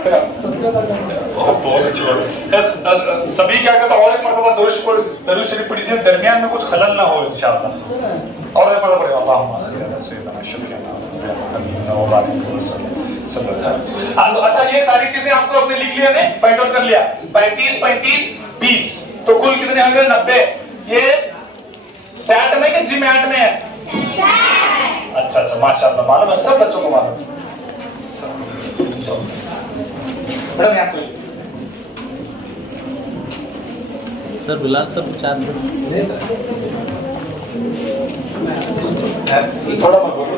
बहुत अच्छी बात है। सभी क्या कहता है और एक मरतबा दरूद शरीफ पढ़ी से दरमियान में कुछ खलल ना हो इंशाअल्लाह। और एक मरतबा अल्लाहुम्मा सल्ली अला सय्यिदिना शफीअना हबीबना व बारिक वसल्लम सल्लल्लाहु। अच्छा ये सारी चीजें आपको अपने लिख लिया ने, पॉइंट आउट कर लिया। 35 35 20 तो कुल कितने होंगे? 90। ये सैट में कि जिमैट में है? अच्छा अच्छा माशाअल्लाह, मालूम है सब बच्चों को मालूम है। मैडम यहाँ कोई सर बिलाल सर चार थोड़ा मत बोलो,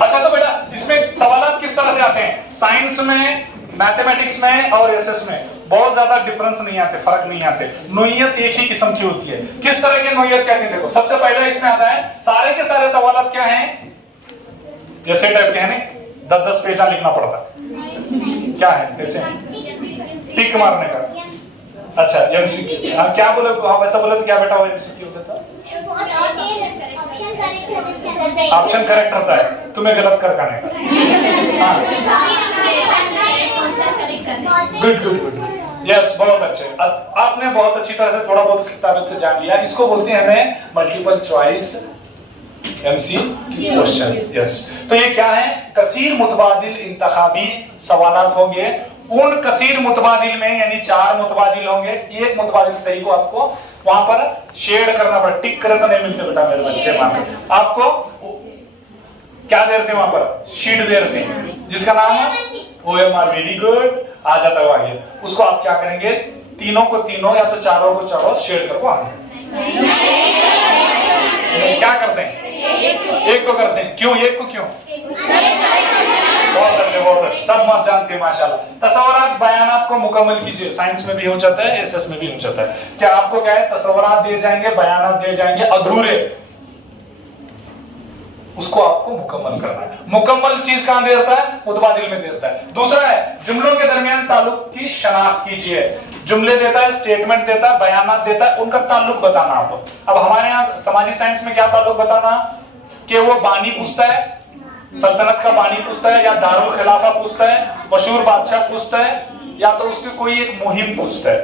अच्छा तो बेटा इसमें सवाल किस तरह से आते हैं? साइंस में, मैथमेटिक्स में और एसएस में बहुत ज्यादा डिफरेंस नहीं आते, फर्क नहीं आते। नोयत एक ही किस्म की होती है। किस तरह की नोयत कहते हैं? देखो सबसे पहले इसमें आता है सारे के सारे सवाल क्या हैं? जैसे टाइप के हैं नहीं, 10-10 पेजा लिखना पड़ता है। क्या है कैसे? टिक मारने का। अच्छा एमसीक्यू। हाँ क्या बोले आप? ऐसा बोले तो क्या बेटा वो एमसीक्यू होता है? ऑप्शन करेक्ट होता है, तुम्हें गलत कर करने का। गुड गुड गुड, यस बहुत अच्छे। आपने बहुत अच्छी तरह से थोड़ा बहुत उसकी तारीफ से जान लिया। इसको बोलते हैं हमें मल्टीपल चॉइस क्वेश्चंस। यस तो ये क्या है? कसीर मुतबादिल इंतखाबी सवालात होंगे। उन कसीर मुतबादिल में यानी 4 मुतबादिल होंगे, एक मुतबादिल सही को आपको वहां पर शेड करना पड़े। टिक करे तो नहीं मिलते बेटा मेरे बच्चे। मान आपको क्या दे रहे थे वहां पर? शीट दे रहे थे जिसका नाम है OMR। वेरी गुड, आ जाता है आगे। उसको आप क्या करेंगे? तीनों को तीनों या तो चारों को चारों शेड करके आगे क्या करते हैं? एक को करते हैं। क्यों एक को? क्यों? बहुत अच्छे बहुत अच्छे, सब मत जानते हैं माशाल्लाह। तसव्वुरात बयानात को मुकम्मल कीजिए। साइंस में भी हो जाता है, एसएस में भी हो जाता है। क्या आपको क्या है? तसव्वुरात दिए जाएंगे, बयानात दिए जाएंगे अधूरे, उसको आपको मुकम्मल करना है। मुकम्मल चीज कहां देता है? मुतबादिल में देता है। दूसरा है जुमलों के दरमियान ताल्लुक की शनाख्त कीजिए। जुमले देता है, स्टेटमेंट देता है, बयानात देता है, उनका ताल्लुक बताना आपको। अब हमारे यहाँ समाजी साइंस में क्या ताल्लुक बताना? कि वो बानी पूछता है, सल्तनत का बानी पूछता है, या दारुल खिलाफा पूछता है, मशहूर बादशाह पूछता है, या तो उसकी कोई एक मुहिम पूछता है,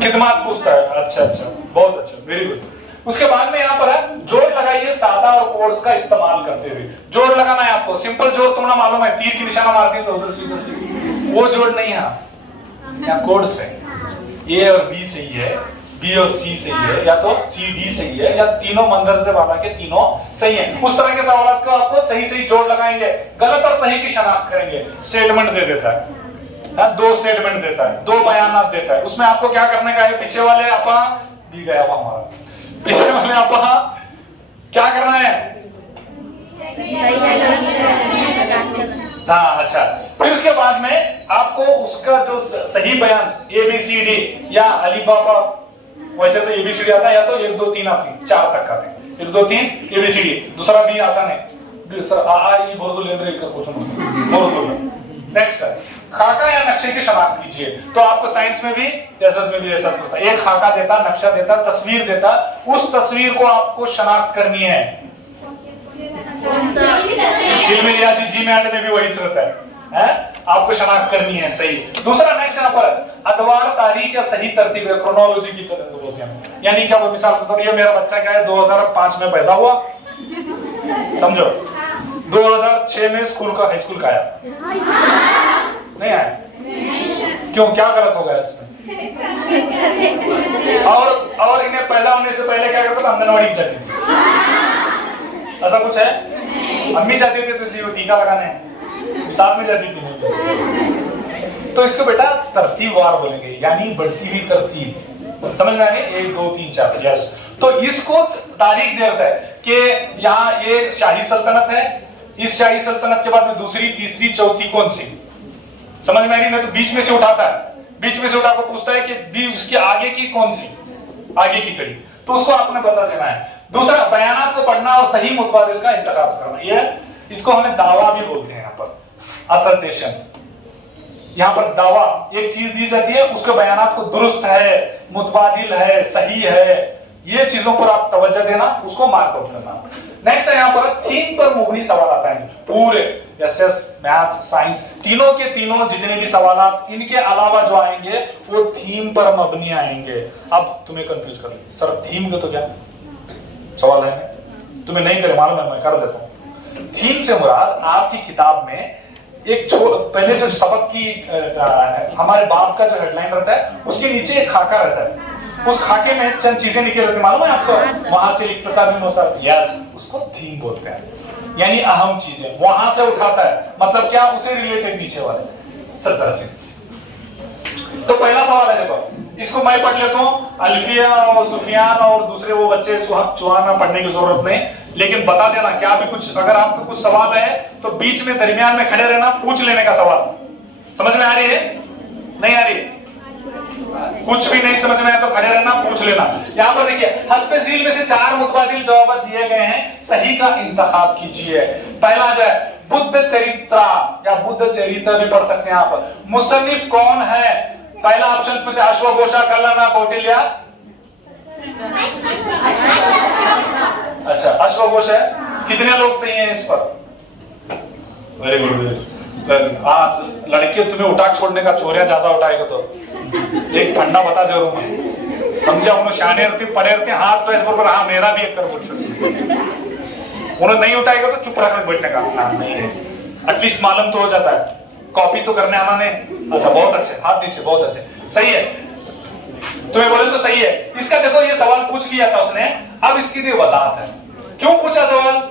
खिदमत पूछता है। अच्छा अच्छा बहुत अच्छा, वेरी गुड। उसके बाद में यहाँ पर है जोड़ लगाइए सादा और कोड्स का इस्तेमाल करते हुए। जोड़ लगाना है आपको। सिंपल जोड़ तुम्हें मालूम है, तीर की निशाना मारती है तो उधर से उधर, वो जोड़ नहीं है। यहाँ कोड्स है, A और B सही है, B और C सही है, या तो C D सही है, या तीनों मंदर से वाला के तीनों सही है। उस तरह के सवाल को आपको सही सही जोड़ लगाएंगे, गलत और सही की शनाख्त करेंगे। स्टेटमेंट दे देता है, 2 स्टेटमेंट देता है, 2 बयानात देता है। उसमें आपको क्या करने का है? पीछे वाले आपा दी गया हमारा, पीछे वाले आपा क्या करना है? हाँ अच्छा। फिर उसके बाद में आपको उसका जो सही बयान ABCD या अलीबाबा, वैसे तो ABCD आता है, या तो 1 2 3 आती, 4 तक आते हैं। 1 2 3 ABCD, दूसरा B आता नहीं, दूसरा A बोल दो, लेंद्रे का पूछो बोल दो। नेक्स्ट है खाका या नक्शे की शनाख्त कीजिए। तो आपको साइंस में भी एसएस में भी ऐसा होता है, एक खाका देता, नक्शा देता, तस्वीर देता, उस तस्वीर को आपको शनाख्त करनी है। इल्म रियाजी जीमैट में भी वही रहता है, आपको शनाख्त करनी है सही। दूसरा नेक्स्ट यहाँ पर अदवार तारीख या सही तरतीब है, क्रोनोलॉजी की तरह बोलते हैं। यानी क्या वो मिसाल के तौर पर, ये मेरा बच्चा क्या है 2005 में पैदा हुआ, समझो 2006 में स्कूल का हाई स्कूल का आया, नहीं आया। क्यों, क्या गलत हो गया इसमें? और इन्हें पैदा होने से पहले क्या करता था? अंगनवाड़ी जाती थी, ऐसा कुछ है? अम्मी जाती थी तो जी वो टीका लगाने, साथ में जाती थी। तो इसको बेटा तरतीबवार बोलेंगे, यानी बढ़ती हुई तरतीब। समझ में आ गई? 1 2 3 4। यस तो इसको तारीख देता है कि यहाँ ये शाही सल्तनत है, इस शाही सल्तनत के बाद में दूसरी, तीसरी, चौथी कौन सी? समझ में आ रही? नहीं तो बीच में से उठाता है, बीच में से उठा को पूछता है कि बी उसके आगे की कौन सी, आगे की कड़ी, तो उसको आपने बता देना है। दूसरा बयानात को पढ़ना और सही मुतबादिल का इंतखाब करना, ये इसको हमें दावा भी बोलते हैं। यहाँ पर असर्टेशन, यहाँ पर दावा, एक चीज दी जाती है, उसके बयानात को दुरुस्त है, मुतबादिल है, सही है, ये चीजों पर आप तवज्जो देना, उसको मार्क आउट करना। नेक्स्ट है यहाँ पर थीम पर मुबनी सवाल आता है पूरे एसएस, मैथ्स, साइंस, तीनों के तीनों जितने भी सवाल इनके अलावा जो आएंगे वो थीम पर मबनी आएंगे। अब तुम्हें कंफ्यूज कर ली सर थीम का तो क्या सवाल है, तुम्हें नहीं करे मालूम है, मैं कर देता हूँ। थीम से मुराद आपकी किताब में एक पहले जो सबक की हमारे बाप का जो हेडलाइन रहता है उसके नीचे एक खाका रहता है, उस खाके में चंद चीजें लिखी रहती है, मालूम है आपको, वहां से इक्तिसादी मौसम, यस, उसको थीम बोलते हैं, यानी अहम चीजें वहां से उठाता है, मतलब क्या, उसे रिलेटेड नीचे वाले 70 चीज। तो पहला सवाल है, देखो इसको मैं पढ़ लेता हूँ, अल्फिया और सुफियान और दूसरे वो बच्चे चुहाना पढ़ने की जरूरत नहीं, लेकिन बता देना क्या भी कुछ, अगर आपको कुछ सवाल है तो बीच में दरमियान में खड़े रहना, पूछ लेने का सवाल। समझ में आ रही है, नहीं आ रही है? कुछ भी नहीं समझ में आया तो खड़े रहना, पूछ लेना। यहाँ पर देखिए हस्बे झील में से 4 मुतबादिल जवाब दिए गए हैं, सही का इंतखाब कीजिए। पहला जो है बुद्ध चरित्रा या बुद्ध चरित्र भी पढ़ सकते हैं आप, मुसन्निफ कौन है? पहला ऑप्शन में से अश्वघोषा, कल्लना, कौटिल्य। अच्छा अश्वघोष है, कितने लोग सही हैं इस पर? Very good. आप लड़के तुम्हें उठा छोड़ने का चोरिया ज्यादा उठाएगा तो एक फंडा बता जरूर समझा, उन्होंने शाने रहती पड़े रहते हाथ तो इस पर हाँ मेरा भी एक कर पूछ, उन्होंने नहीं उठाएगा तो चुप रखकर बैठने का, हाँ नहीं है, एटलीस्ट मालूम तो हो जाता है, कॉपी तो करने आना नहीं। अच्छा बहुत अच्छे, हाथ नीचे, बहुत अच्छे, सही है, तुम्हें बोले तो सही है। इसका देखो ये सवाल पूछ लिया था उसने, अब इसकी भी वजाहत है क्यों पूछा सवाल,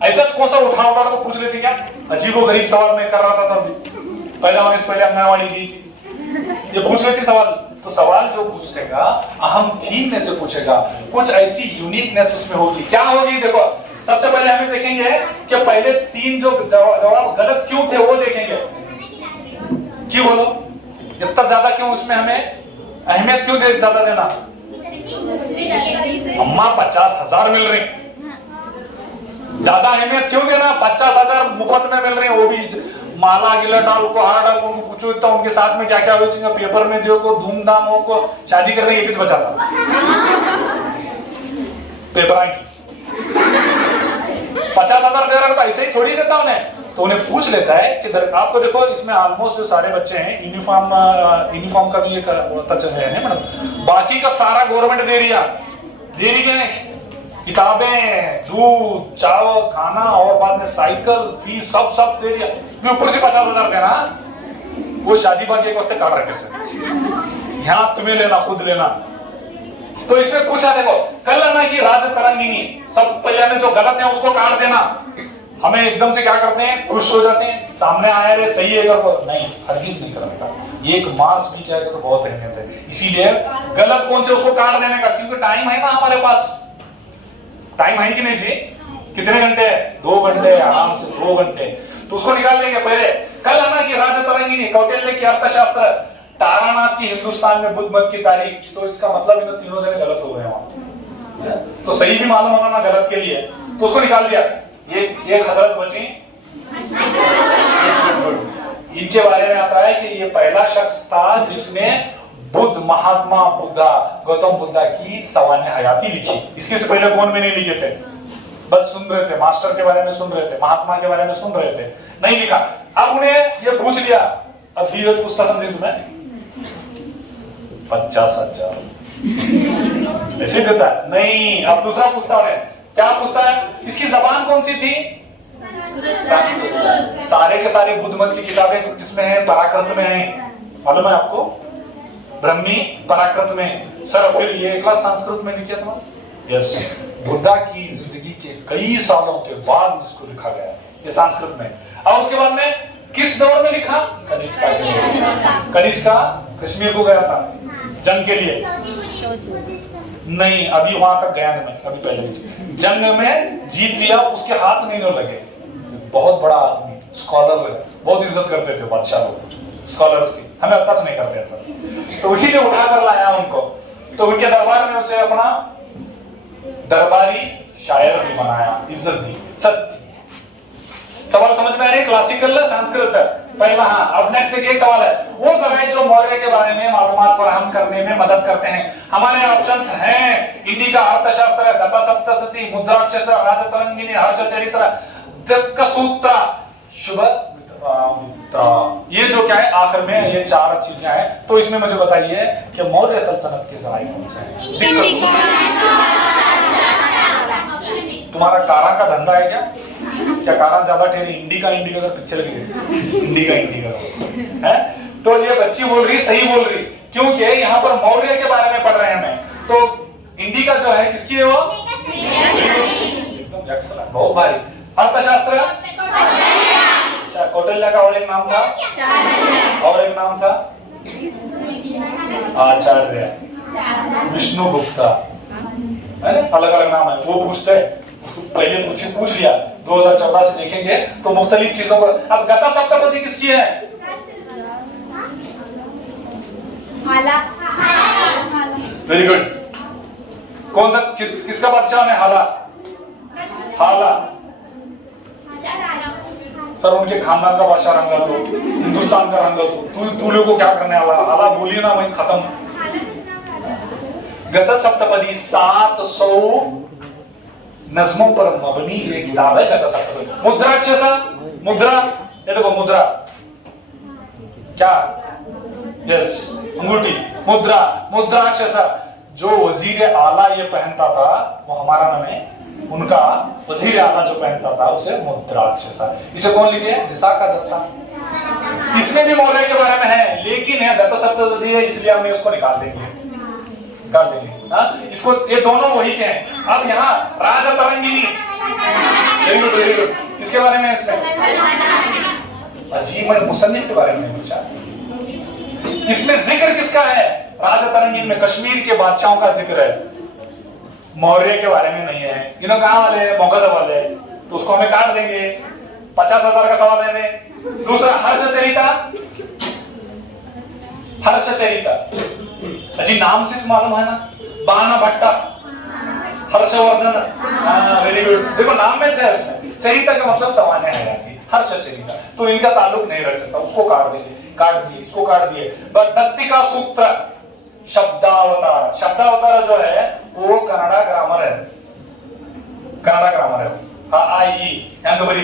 ऐसा कौन सा उठा उठा तो पूछ लेती क्या, अजीबोगरीब सवाल मैं कर रहा था तभी, पहले अंगनवाड़ी दी थी, ये पूछ लेती सवाल। तो सवाल जो पूछेगा अहम थीम में से पूछेगा, कुछ ऐसी यूनिकनेस उसमें होगी, क्या होगी? देखो सबसे पहले हमें देखेंगे कि पहले 3 जो जवाब गलत क्यों थे वो देखेंगे, क्यों बोलो, इतना ज्यादा क्यों उसमें हमें अहमियत क्यों ज्यादा देना? अम्मा 50,000 मिल रही, ज्यादा अहमियत क्यों देना? 50,000 मुफ्त में मिल रहे हैं, वो भी माला गिला डाल को, हार डाल को, उनको पूछो इतना उनके साथ में क्या क्या हो, पेपर में दियो को, धूमधाम हो को, शादी करने के बचाता पेपर की 50,000 दे रहा तो ऐसे ही थोड़ी देता उन्हें, तो उन्हें पूछ लेता है कि आपको देखो इसमें ऑलमोस्ट जो सारे बच्चे हैं यूनिफॉर्म का भी एक है ना मैडम, बाकी का सारा गवर्नमेंट दे रही है, किताबें, दूध, चावल, खाना और बाद में साइकिल, फीस सब दे दिया, ऊपर से 50,000 देना, वो शादी बाकी एक वास्ते काट रखे से, यहाँ तुम्हें लेना, खुद लेना। तो इसमें पूछा देखो कल्लना की राज तरंगिनी, सब पहले हमें जो गलत है उसको काट देना, हमें एकदम से क्या करते हैं, खुश हो जाते हैं, सामने आया रे सही है कर, नहीं हरगिज नहीं करने का, एक मार्क्स भी जाएगा तो बहुत अहमियत है, इसीलिए गलत कौन से उसको काट देने का, क्योंकि टाइम है ना हमारे पास, टाइम है कि नहीं जी, कितने घंटे? 2 घंटे, आराम से 2 घंटे, तो उसको निकाल लेंगे। पहले कल्लना की राज तरंगिनी, कौटिल्य की अर्थशास्त्र, तारानाथ की हिंदुस्तान में बुद्ध मत की तारीख, तो इसका मतलब इन तीनों जगह गलत हो गए वहां, तो सही भी मालूम होना ना गलत के लिए, तो उसको निकाल दिया। ये हजरत बची, इनके बारे में आता है कि ये पहला शख्स था जिसने बुद्ध, महात्मा बुद्धा, गौतम बुद्धा की सवाने हयाती लिखी, इसके से पहले कौन भी नहीं लिखे थे, बस सुन रहे थे, मास्टर के बारे में सुन रहे थे, महात्मा के बारे में सुन रहे थे, नहीं लिखा। अब उन्हें ये पूछ लिया, अब धीरज पूछता समझे तुम्हें 50,000 ऐसे देता है नहीं, अब दूसरा पूछता उन्हें, क्या पूछता है, इसकी जबान कौन सी थी? सारे के सारे बुद्ध मत की किताबें जिसमें है पराक्रत में है, मालूम है आपको, ब्रह्मी पराक्रत में, सर फिर ये एक क्लास संस्कृत में लिखा था, यस, बुद्धा की जिंदगी के कई सालों के बाद इसको लिखा गया है, ये संस्कृत में। और उसके बाद में किस दौर में लिखा? कनिष्का कश्मीर को गया था जंग के लिए, नहीं अभी वहां तक गया नहीं, अभी पहले जंग में जीत लिया, उसके हाथ नहीं लगे, बहुत बड़ा आदमी, स्कॉलर, बहुत इज्जत करते थे बादशाह लोग स्कॉलर्स की, हमें टच नहीं करते थे, तो उसी ने उठा कर लाया उनको, तो उनके दरबार में उसे अपना दरबारी शायर भी बनाया, इज्जत दी, सवाल समझ में आ रही है? क्लासिकल संस्कृत पहला। हाँ, अब नेक्स्ट एक सवाल है, वो सब है जो मौर्य के बारे में मालूमात फराहम करने में मदद करते हैं। हमारे ऑप्शंस हैं इंडिका, अर्थशास्त्र, गता सप्तशती, मुद्राक्षस, राजतरंगिनी, हर्षचरित्र, दक्कसूत्र, शुभ ये जो क्या है आखिर में ये चार चीजें हैं। तो इसमें मुझे बताइए कि मौर्य सल्तनत के जराए कौन से हैं? तुम्हारा कारा का धंधा है क्या कारा ज्यादा ठहरी? इंडिका का पिक्चर लगी है, इंडिका है। तो ये बच्ची बोल रही, सही बोल रही, क्योंकि यहाँ पर मौर्य के बारे में पढ़ रहे हैं हमें। तो इंडिका जो है किसकी है वो? एकदम एक्सीलेंट, बहुत भारी। अर्थशास्त्र, अच्छा, कौटिल्य का और एक नाम था, और एक नाम था आचार्य विष्णुगुप्त, है ना? अलग अलग नाम है, वो पूछते पहले पूछ लिया। 2014 से देखेंगे तो मुख्तलिफ चीजों पर। अब गता सप्तपदी किसकी है? हाला। Very good. कौन सा किसका बादशाह है? हाला। सर उनके खानदान का बादशाह रंगा तो, हिंदुस्तान का रंगा तो, तू लोगों को क्या करने वाला? हाला बोलिए ना, वही खत्म। गता सप्तपदी 700 नज़्मों पर मबनी ये किताब है गता सप्तपदी। मुद्राक्षसा, मुद्रा, ये देखो मुद्रा क्या? यस, अंगूठी, मुद्रा, मुद्राक्षसा। जो वजीर आला ये पहनता था वो हमारा नाम है, उनका वजीर आला जो पहनता था उसे मुद्राक्षसा। इसे कौन लिखे? विशाखा दत्ता। इसमें भी मौर्य के बारे में है, लेकिन है गता सप्तपदी है इसलिए हम इसको निकाल देंगे। इसको, ये दोनों वही के हैं। अब यहाँ Rajatarangini, very good very good, किसके बारे में है इसमें? अजीब, मैंने मुसन्निफ के बारे में पूछा। इसमें जिक्र किसका है? राजतरंगिनी में कश्मीर के बादशाहों का जिक्र है, मौर्य के बारे में नहीं है। इन्हों कहाँ वाले? मगध वाले, तो उसको हमें काट देंगे। 50,000 का सवाल है। दूसरा हर्षचरिता, हर्षचरिता जी नाम से मालूम है ना, बाना भट्टा, हर्षवर्धन, वेरी गुड। देखो नाम में से है, उसमें चरिता का मतलब सामान्य है, हर्षचरिता। तो इनका ताल्लुक नहीं रख सकता, उसको काट देंगे, काट दिए, इसको काट दिए। दत्तिका सूत्र, शब्दावतार, शब्दावतार जो है वो कन्नड़ा ग्रामर है, कन्नड़ा ग्रामर है। बरी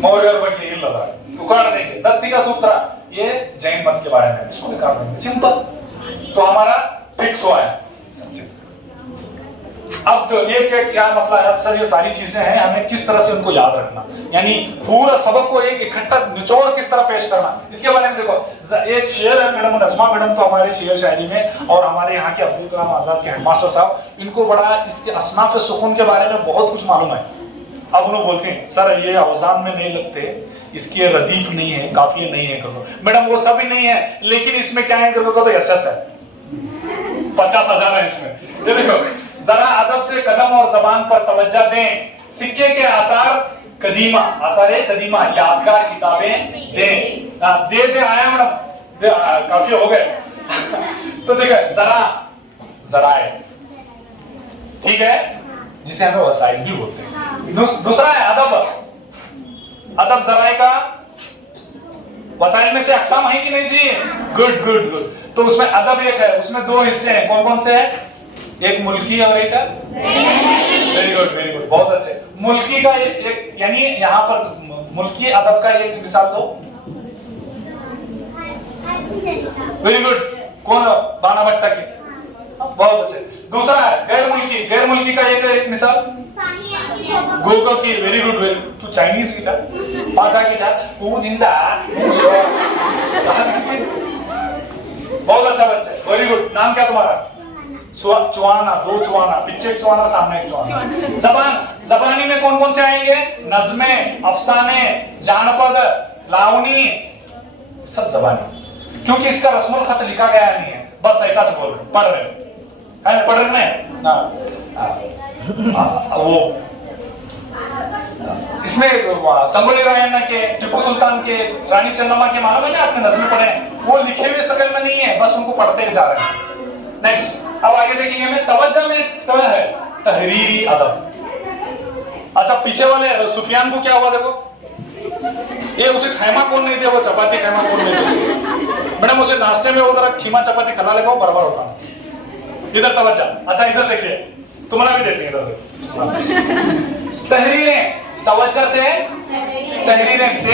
मौर्य और बट लग रहा है, तो काट देंगे। दत्तिका सूत्र ये जैन मत के बारे में, इसको निकाल देंगे, सिंपल। तो हमारा फिक्स हुआ है। अब तो ये क्या मसला है सर? ये सारी चीजें हैं, हमें किस तरह से उनको याद रखना, यानी पूरा सबक को एक इकट्ठा निचोड़ किस तरह पेश करना, इसके बारे में देखो। एक शेर है मैडम, नजमा मैडम तो हमारे शेर शायरी में, और हमारे यहाँ के अब्दुल कलाम आजाद के हेडमास्टर साहब, इनको बड़ा इसके असनाफ सुकून के बारे में बहुत कुछ मालूम है। अब उन्होंने बोलते हैं सर ये औजान में नहीं लगते, इसके रदीफ नहीं है, काफिये नहीं है करो। मैडम वो सब ही नहीं है, लेकिन इसमें क्या है करो तो एसएस है, 50,000 है इसमें। ये देखो, जरा अदब से कदम और जबान पर तवज्जो दें, सिक्के के आसार कदीमा, आसार कदीमा यादगार किताबें दें। दे आया मैडम, काफी हो गए। तो देखो जरा, जराए, ठीक है, जिसे हमें वसाइल भी बोलते हैं। दूसरा है अदब, अदब जराए का वसाइल में से अकसाम है कि नहीं जी? Good good good. तो उसमें अदब एक है, उसमें 2 हिस्से हैं, कौन कौन से हैं? एक मुल्की और एक वेरी गुड वेरी गुड, बहुत अच्छे। मुल्की का एक यानी यहाँ पर मुल्की अदब का एक मिसाल दो। वेरी गुड, कौन? बाना भट्टा की, बहुत अच्छे। दूसरा है गैर मुल्की, गैर मुल्की का एक मिसाल गोगो की, वेरी गुड वेरी गुड। तू चाइनीज की था, पाचा की था, तू जिंदा, बहुत अच्छा बच्चा, वेरी गुड। नाम क्या तुम्हारा? चुआना, 2 चुआना, पीछे एक चुआना, सामने एक चुआना। जबान, जबानी में कौन कौन से आएंगे? नज़्में, अफसाने, जानपद, लावनी, सब जबानी, क्योंकि इसका रस्मुल खत लिखा गया नहीं है, बस ऐसा से बोल रहे, पढ़ रहे हैं, पढ़ रहे हैं ना। वो इसमें संगोली रायण्णा के, टीपू सुल्तान के, रानी चन्नम्मा के मालूम है ना आपने नज़्में पढ़े हैं, वो लिखे हुए शकल में नहीं है, बस उनको पढ़ते जा रहे हैं। नेक्स्ट, अब आगे देखेंगे हमें तवज्जो में है तहरीरी अदब। अच्छा पीछे वाले सुफियान को क्या हुआ देखो, ये उसे खैमा कौन नहीं दिया, वो चपाती खैमा कौन नहीं दिया। मैडम उसे नाश्ते में वो जरा खीमा चपाती खिला लेगा, वो बराबर होता। इधर तवज्जो। अच्छा इधर देखिए, तुम्हारा भी देखिए इधर। तहरीरें, तवज्जो से तहरीरें,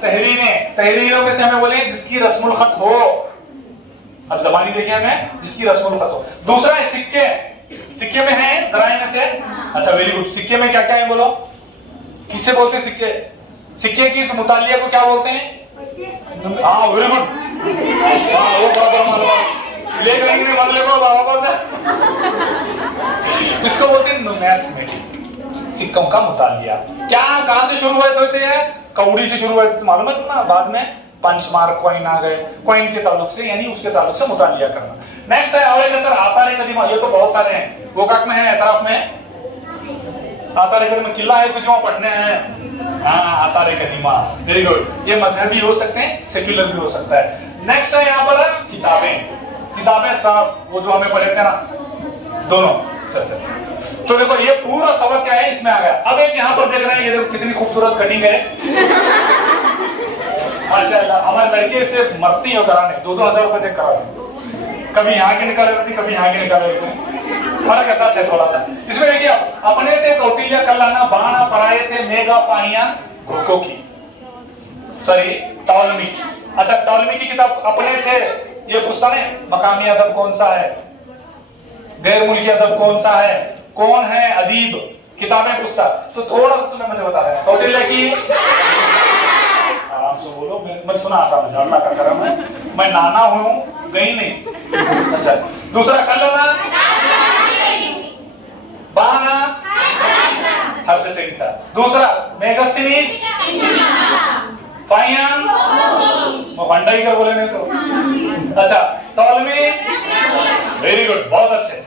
तहरीरें, तहरीरों में से हमें बोले जिसकी रस्मुल खत हो। अब जबानी देखिए हमें, जिसकी रस्मुल खत हो। दूसरा है सिक्के, सिक्के में है जराए में से। अच्छा वेरी गुड। सिक्के में क्या क्या है बोलो, किसे बोलते हैं सिक्के? सिक्के की तो मुतालिया को क्या बोलते हैं? हाँ वेरी गुड, हाँ वो बराबर मालूम है। ले जाएंगे बदले को बाबा से। इसको बोलते हैं नुमैस्मेटिक, सिक्कों का मुतालिया। क्या कहां से शुरुआत होती है? कौड़ी से शुरू हुए थे, मालूम है तुम्हें? बाद में पंच मार्क कॉइन आ गए, कॉइन के ताल्लुक से यानी उसके ताल्लुक से मुतालिया करना। नेक्स्ट है अवले सर आसार कदीमा, ये तो बहुत सारे हैं। गोकाक में है, एतराफ में आसार कदीमा किला है, तुझे वहां पढ़ने हैं। हाँ आसार कदीमा, वेरी गुड। ये मजहबी हो सकते हैं, सेक्युलर भी हो सकता है। नेक्स्ट है यहाँ पर किताबें, किताबें साहब वो जो हमें पढ़े थे ना दोनों सर। तो देखो ये पूरा सबक क्या है इसमें आ गया। अब एक यहाँ पर देख रहे हैं, ये देखो कितनी खूबसूरत कटिंग है माशाल्लाह। हमारे लड़के से मरती हो कराने, 2-2 हजार रुपए देख कराते, कभी यहाँ के निकाले रहती, कभी यहाँ के निकाले रहते, फर्क रहता है थोड़ा सा। इसमें देखिए अपने थे कौटिल्य कल्याणा बाणा पढ़ाए थे मेगा पानिया घोको की, सॉरी टॉलमी। अच्छा टॉलमी की किताब अपने थे, ये पूछता नहीं मकामी अदब कौन सा है, गैर मुल्की अदब कौन सा है, कौन है अदीब, किताबें पूछता। तो थोड़ा सा तुम्हें मुझे बता रहा है कौटिल्य की, आराम से बोलो, मैं सुना आता मुझे, अल्लाह का करम है, मैं नाना हूं गई नहीं। अच्छा दूसरा कलना बाना हर से चिंता। दूसरा मेगस्तिनीस पाइयान वो भंडाई कर बोले नहीं तो। अच्छा टॉलमी, वेरी गुड, बहुत अच्छे।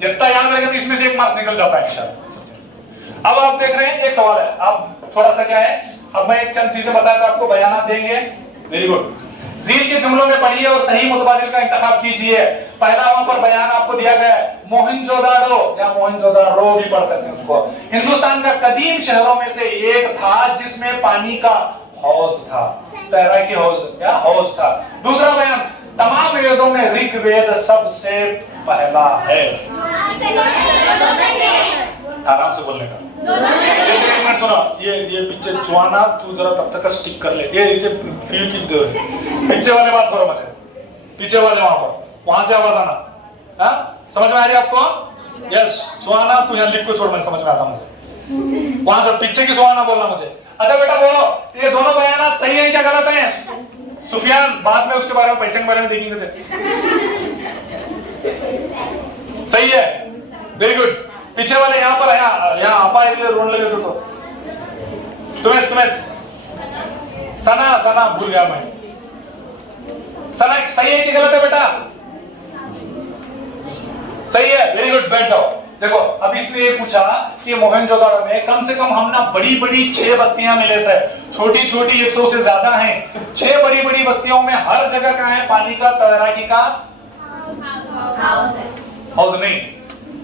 जितना याद रहेगा तो इसमें से एक मार्क्स निकल जाता है इंशाल्लाह। अब आप देख रहे हैं एक सवाल है, आप थोड़ा सा क्या है, अब मैं एक चंद चीजें बताया था आपको, बयानात देंगे। Very good. जील के जुमलों में पढ़िए और सही मुतबादिल का इंतखाब कीजिए। पहला वहां पर बयान आपको दिया गया है मोहनजोदारो या मोहनजोदारो भी पढ़ सकते हैं उसको। हिंदुस्तान का कदीम शहरों में से एक था जिसमें पानी का हौज था, तैराकी हौज, क्या हौज था। दूसरा बयान तमाम वेदों में ऋग्वेद सबसे पहला है। आराम से बोलने का। एक मिनट सुनो, ये पीछे चुआना तू जरा तब तक स्टिक कर ले, ये इसे फ्री किक दो। पीछे वाले बात करो मुझे, पीछे वाले वहां पर, वहां से आवाज आना। हाँ समझ में आ रही है आपको? यस सुहाना तू यहाँ लिख को छोड़, मैंने समझ में आता मुझे, वहां से पीछे की सुहाना बोलना मुझे। अच्छा बेटा बोलो, ये दोनों बयानात सही है क्या गलत है? सुफियान बाद में उसके बारे में पैसे के बारे में देखेंगे। सही है, वेरी गुड। पीछे वाले यहाँ पर यहाँ आपा एक रोड लगे तो तुम्हें सना सना भूल गया मैं, सना सही है कि गलत है बेटा? सही है, वेरी गुड, बैठ जाओ। देखो अब इसमें ये पूछा कि मोहनजोदाड़ो में कम से कम हमने बड़ी बड़ी 6 बस्तियां मिले से, छोटी छोटी 100 से ज्यादा हैं। 6 बड़ी बड़ी बस्तियों में हर जगह का है पानी का, तैराकी का हाउस नहीं।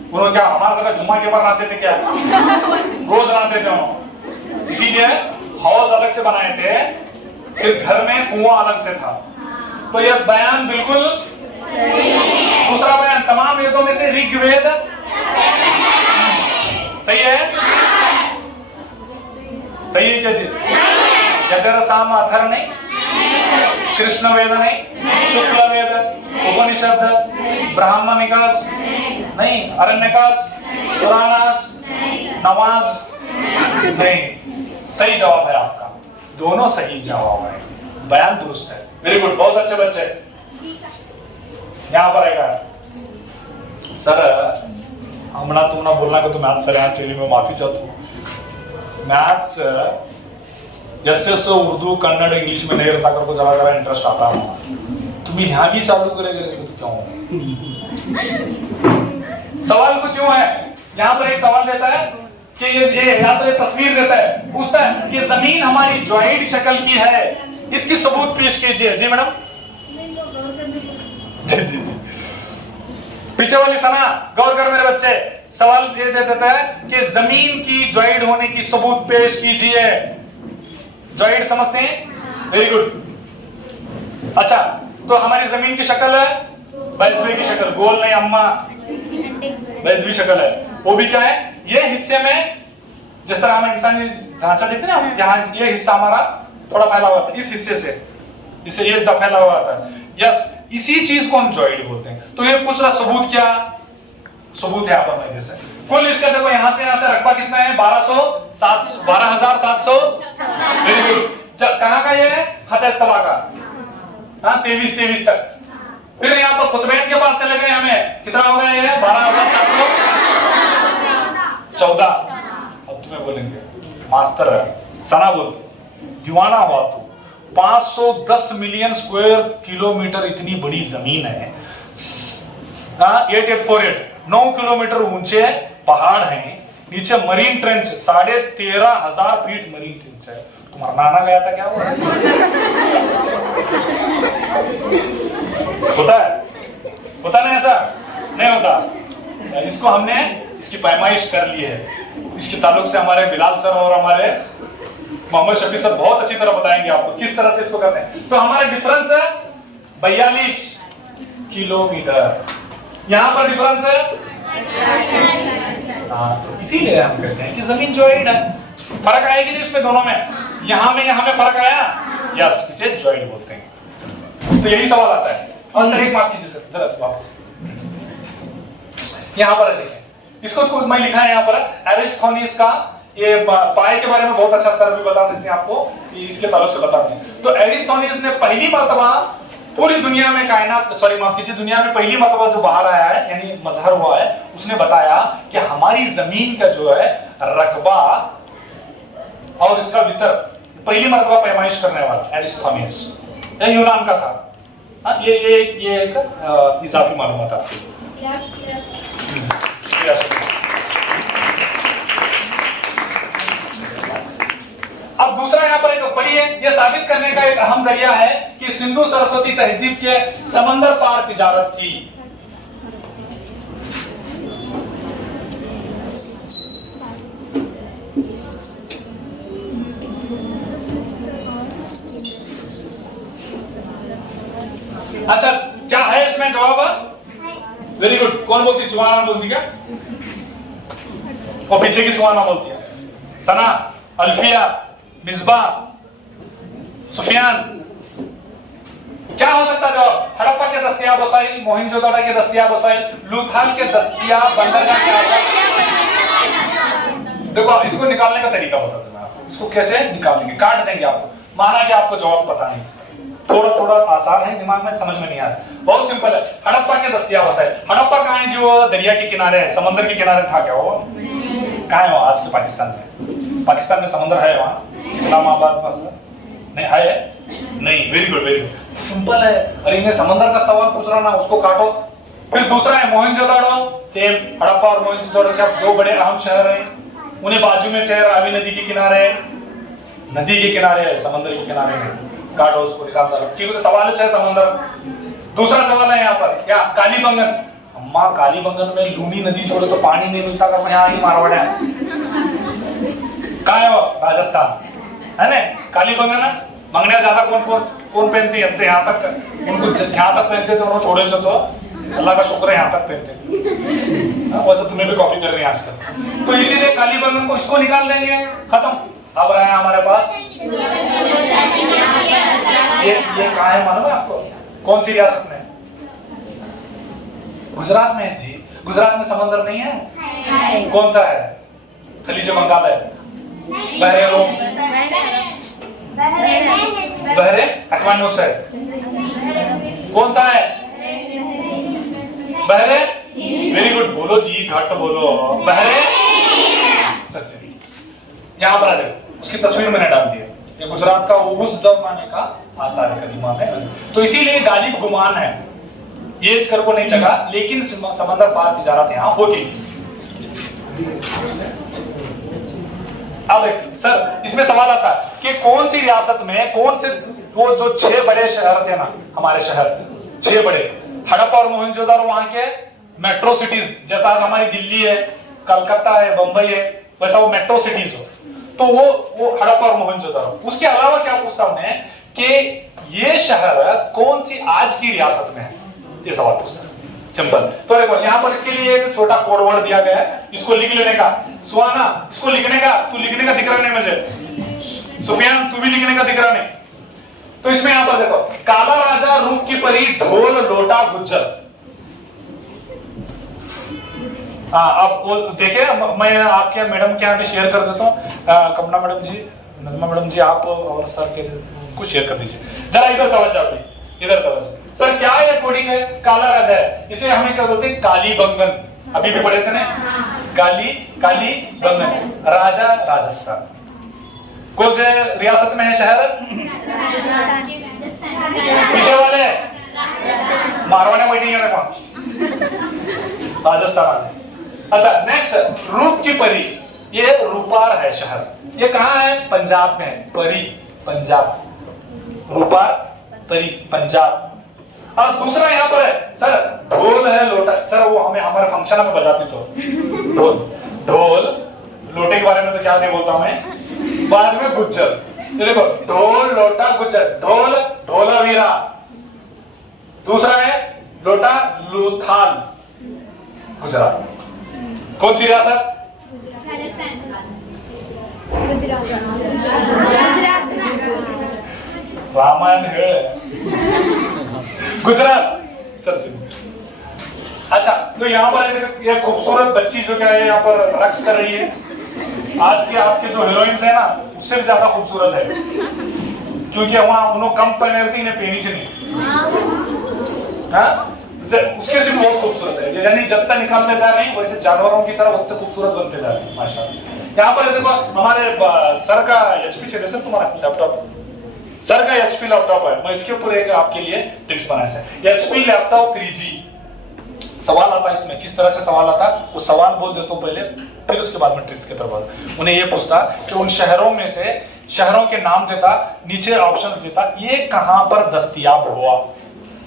उन्होंने क्या हमारे जगह जुम्मा के बाद आते थे क्या? रोज आते थे वहां, इसीलिए हाउस अलग से बनाए थे, फिर घर में कुआं अलग से था। तो यह बयान बिल्कुल दूसरा बयान तमाम वेदों में से ऋग्वेद सही है? सही है क्या जी? यजुर साम अथर्व नहीं, कृष्ण वेद नहीं, शुक्ल वेद, उपनिषद, ब्राह्मणिकास नहीं, अरण्यकास, पुराणास, नमाज नहीं। सही जवाब है आपका, दोनों सही जवाब है, बयान दुरुस्त है। वेरी गुड, बहुत अच्छे बच्चे। यहाँ पर आएगा सर हमना तुमना बोलना का तो मैथ्स सर यहाँ टीवी में माफी चाहता हूँ। मैथ्स जैसे सो उर्दू कन्नड़ इंग्लिश में नहीं रहता करको जरा जरा इंटरेस्ट आता है, तुम यहाँ भी चालू करेंगे तो क्यों? सवाल कुछ यूं है, यहाँ पर एक सवाल देता है कि ये या तो ये तस्वीर देता है, पूछता है कि जमीन हमारी ज्वाइंट शक्ल की है, इसकी सबूत पेश कीजिए। जी मैडम, जी जी जी। पीछे वाली सना, गौर कर मेरे बच्चे, सवाल ये दे देता है कि जमीन की ज्वाइड होने की सबूत पेश कीजिए। ज्वाइड समझते हैं? Very good. अच्छा, तो हमारी जमीन की शक्ल है बैजवी की शक्ल, गोल नहीं अम्मा, बैजवी शक्ल है। वो भी क्या है, ये हिस्से में जिस तरह हम इंसानी ढांचा देखते हैं ना, यहाँ ये हिस्सा हमारा थोड़ा फैला हुआ था, इस हिस्से से इसे ये जब फैला हुआ था, यस, इसी चीज को हम ज्वाइड बोलते हैं। तो ये पूछ रहा सबूत क्या, सबूत है यहाँ पर मैं जैसे कुल इसका देखो यहाँ से रकबा कितना है, 12,700। Very good. कहाँ का ये है, हतस्तवा का, हाँ 23 तक। फिर यहाँ पर कुतुबैन के पास चले गए, हमें कितना हो गया ये 12,714। अब तुम्हें बोलेंगे मास्टर है, सना बोलते दीवाना हुआ तू, 510 मिलियन स्क्वायर किलोमीटर इतनी बड़ी जमीन है, 8848 9 किलोमीटर ऊंचे पहाड़ हैं, नीचे marine trench 13,500 feet marine trench है। तुम्हारा नाना गया था क्या हुआ? होता नहीं, ऐसा नहीं होता। इसको हमने इसकी पैमाइश कर ली है। इसके ताल्लुक से हमारे बिलाल सर और हमारे मोहम्मद शफी सर बहुत अच्छी तरह बताएंगे आपको किस तरह से इसको करते हैं। तो हमारा डिफरेंस है 42 किलोमीटर, यहां पर डिफरेंस है, तो इसीलिए हम कहते हैं कि जमीन ज्वाइड है। फर्क आएगी नहीं उसमें, दोनों में, यहां में फर्क आया, यस, इसे ज्वाइड बोलते हैं। तो यही सवाल आता है। और सर एक माफ कीजिए सर, जरा वापस यहां पर देखें, इसको मैं लिखा है यहाँ पर एरिस्टोनिस का, ये पाए के बारे में बहुत अच्छा सर भी बता सकते हैं आपको, इसके ताल्लुक से बता दें। तो एरिस्टोनिस ने पहली मर्तबा पूरी दुनिया में कायनात, सॉरी माफ कीजिए, दुनिया में पहली मर्तबा जो बाहर आया है, यानी मजहर हुआ है, उसने बताया कि हमारी जमीन का जो है रकबा और इसका वितर पहली मर्तबा पैमाइश करने वाला एरिस्टोनिस, ये यूनान का था। ये एक इजाफी मालूमात आपकी। अब दूसरा यहाँ पर एक पढ़िए, यह साबित करने का एक अहम जरिया है कि सिंधु सरस्वती तहजीब के समंदर पार तिजारत थी। अच्छा, क्या है इसमें जवाब? Very good. कौन बोलती, सुहाना बोलती क्या? और पीछे की सुहाना बोलती है, सना, अल्फिया, मिसबा, सुफियान। क्या हो सकता है जवाब? हड़प्पा के दस्तयाब वसाइल, मोहिंजोदड़ो के दस्तयाब वसाइल, लूथाल के दस्तयाब बंदरगाह के आसार। देखो, इसको निकालने का तरीका बता दूं मैं आपको, इसको कैसे निकालेंगे, काट देंगे आपको, माना कि आपको जवाब पता नहीं, थोड़ा आसान है, दिमाग में समझ में नहीं आता, बहुत सिंपल है। हड़प्पा के दस्तयाब वसाइल, हड़प्पा कहाँ है, जो दरिया के किनारे है, समंदर के किनारे था क्या वो? कहाँ है वो आज के पाकिस्तान में? पाकिस्तान में समंदर है वहाँ? इस्लामाबाद पास नहीं है? नहीं, very good, very good, simple है। अरे इन्हें समंदर का सवाल पूछ रहा ना, उसको काटो। फिर दूसरा है मोहिंजोदड़ो, सेम हड़प्पा और मोहिंजोदड़ो क्या दो बड़े अहम शहर हैं, उन्हें बाजू में शहर रावी नदी के किनारे, नदी के किनारे, समंदर के किनारे है, काटो उसको, निकालता रहो। ठीक है, सवाल है समंदर। दूसरा सवाल है यहाँ पर क्या, कालीबंगन। अम्मा कालीबंगन में लूनी नदी छोड़ो तो पानी नहीं मिलता, कर यहाँ ही मारवाड़ा है, कहाँ है वो? राजस्थान है ना। कालीबंगन है, मंगनिया ज्यादा कौन पहनते हैं यहाँ तक, उनको यहाँ तक पहनते तो उन्होंने छोड़े तो अल्लाह का शुक्र है यहाँ तक पहनते। वैसे तुम्हें भी कॉपी कर रही है आजकल। तो इसीलिए कालीबंगन को इसको निकाल देंगे, खत्म। अब रहा है हमारे पास ये कहाँ है मालूम है आपको? कौन सी रियासत में? गुजरात में जी। गुजरात में समंदर नहीं है? कौन सा है? खलीज बंगाल है, बहरे रोम, बहरे अक्वानोस है, कौन सा है? बहरे, वेरी गुड, बोलो जी, घट बोलो, बहरे सच। यहाँ पर आ देखो, उसकी तस्वीर मैंने डाल दी है, ये गुजरात का उस जमाने का आसार कदीमा है। तो इसीलिए गालिब गुमान है, ये कर को नहीं जगा, लेकिन समंदर पार तिजारत यहाँ होती थी। अब सर इसमें सवाल आता है कि कौन सी रियासत में, कौन से वो जो 6 बड़े शहर थे ना, हमारे शहर 6 बड़े, हड़प्पा और मोहिंजोदड़ो वहां के मेट्रो सिटीज, जैसा आज हमारी दिल्ली है, कलकत्ता है, बंबई है, वैसा वो मेट्रो सिटीज हो, तो वो हड़प्पा और मोहनजोदड़ो। उसके अलावा क्या पूछता हमने कि ये शहर कौन सी आज की रियासत में है, ये सवाल पूछता है। सिंपल। तो देखो यहाँ पर इसके लिए एक छोटा कोड वर्ड दिया गया है, इसको लिख लेने का। सुहाना, इसको लिखने का, तू लिखने का दिख रहा नहीं मुझे। सुफियान, तू भी लिखने का दिख रहा नहीं। तो इसमें यहाँ पर देखो, काला राजा, रूप की परी, ढोल, लोटा, गुज्जर। हाँ, अब वो देखे, मैं आपके मैडम के यहाँ भी शेयर कर देता हूँ। कमला मैडम जी, नजमा मैडम जी, आप और सर के को शेयर कर दीजिए जरा। इधर तवज्जो आपकी, इधर तवज्जो। सर क्या है कोडिंग है? काला राजा है, इसे हमें क्या बोलते हैं? काली बंगन। अभी भी पढ़े थे ना, काली बंगन। राजा राजस्थान। कौन से रियासत में है शहर? पीछे वाले मारवाड़ी बैठेंगे ना कौन? राजस्थान। अच्छा, नेक्स्ट, रूप की परी, ये रूपार है शहर। ये कहाँ है? पंजाब में है। परी पंजाब, रूपार, परी पंजाब। और दूसरा यहाँ पर है सर, ढोल है, लोटा। सर वो हमें हमारे फंक्शन में बजाती तो ढोल लोटे के बारे में तो क्या नहीं बोलता मैं, बाद में गुज्जर। ये देखो, ढोल, लोटा, गुज्जर। ढोल ढोलावीरा, दूसरा है लोटा लूथाल, गुजरात। कौन सी रियासत? रामायण है गुजरात। सर अच्छा, तो यहाँ पर ये खूबसूरत बच्ची जो क्या है यहाँ पर रक्स कर रही है। आज के आपके जो हीरोइंस है ना, उससे भी ज्यादा खूबसूरत है, क्योंकि वहां उन्होंने कम पहनती इन्हें पहनी चाहिए। हाँ, उसके से भी बहुत खूबसूरत है। यानी जब तक निकालते जा रहे हैं वैसे जानवरों की तरह उतने खूबसूरत बनते जा रहे हैं माशाल्लाह। यहाँ पर देखो, हमारे सर का एचपी से सर, तुम्हारा लैपटॉप, सर का एचपी लैपटॉप है। मैं इसके ऊपर एक आपके लिए ट्रिक्स बनाया है। HP laptop 3G। सवाल आता है इसमें, किस तरह से सवाल आता है वो सवाल बोल देता हूँ पहले, फिर उसके बाद में ट्रिक्स की तरफ आता। उन्हें ये पूछता कि उन शहरों में से शहरों के नाम देता, नीचे ऑप्शंस देता, ये कहां पर दस्तयाब हुआ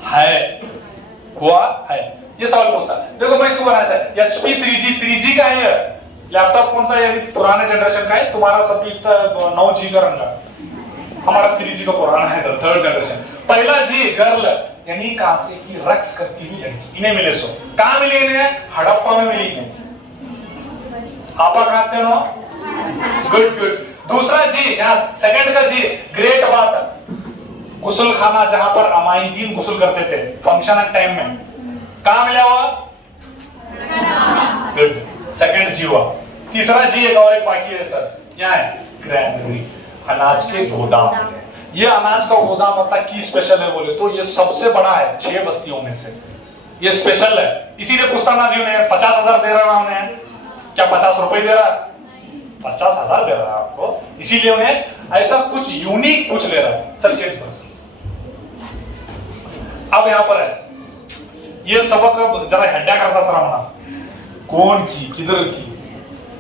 है, ये सवाल पूछता। देखो मैं इसको बनाया है एचपी 3G का है। लैपटॉप कौन सा है? पुराने जनरेशन का है। तुम्हारा सब 9G का रंगा, हमारा 3G का पुराना है, थर्ड जनरेशन। पहला जी गर्ल, यानी कहां से की रक्स करती हुई लड़की। इन्हें मिले सो कहां मिले? इन्हें हड़प्पा में मिली है। आपा खाते हो? Good good. दूसरा जी, यहाँ सेकंड का जी, ग्रेट बात, गुस्ल खाना, जहां पर अमायदीन गुस्ल करते थे फंक्शन टाइम में, कहां मिला हुआ? गुड, सेकंड जी हुआ। तीसरा जी एक और एक बाकी है सर, यहाँ है ग्रैनरी, अनाज के गोदाम। ये अनाज का गोदाम होता है की स्पेशल है बोले तो ये सबसे बड़ा है 6 बस्तियों में से, ये स्पेशल है। इसीलिए पूछता ना जी उन्हें 50,000 दे रहा है, उन्हें क्या 50 रुपए दे रहा है? 50,000 दे रहा है आपको, इसीलिए उन्हें ऐसा कुछ यूनिक कुछ ले रहा है। सर चेंज करो। अब यहाँ पर है ये सबक जरा हेड्डा करता सर हमना कौन की किधर की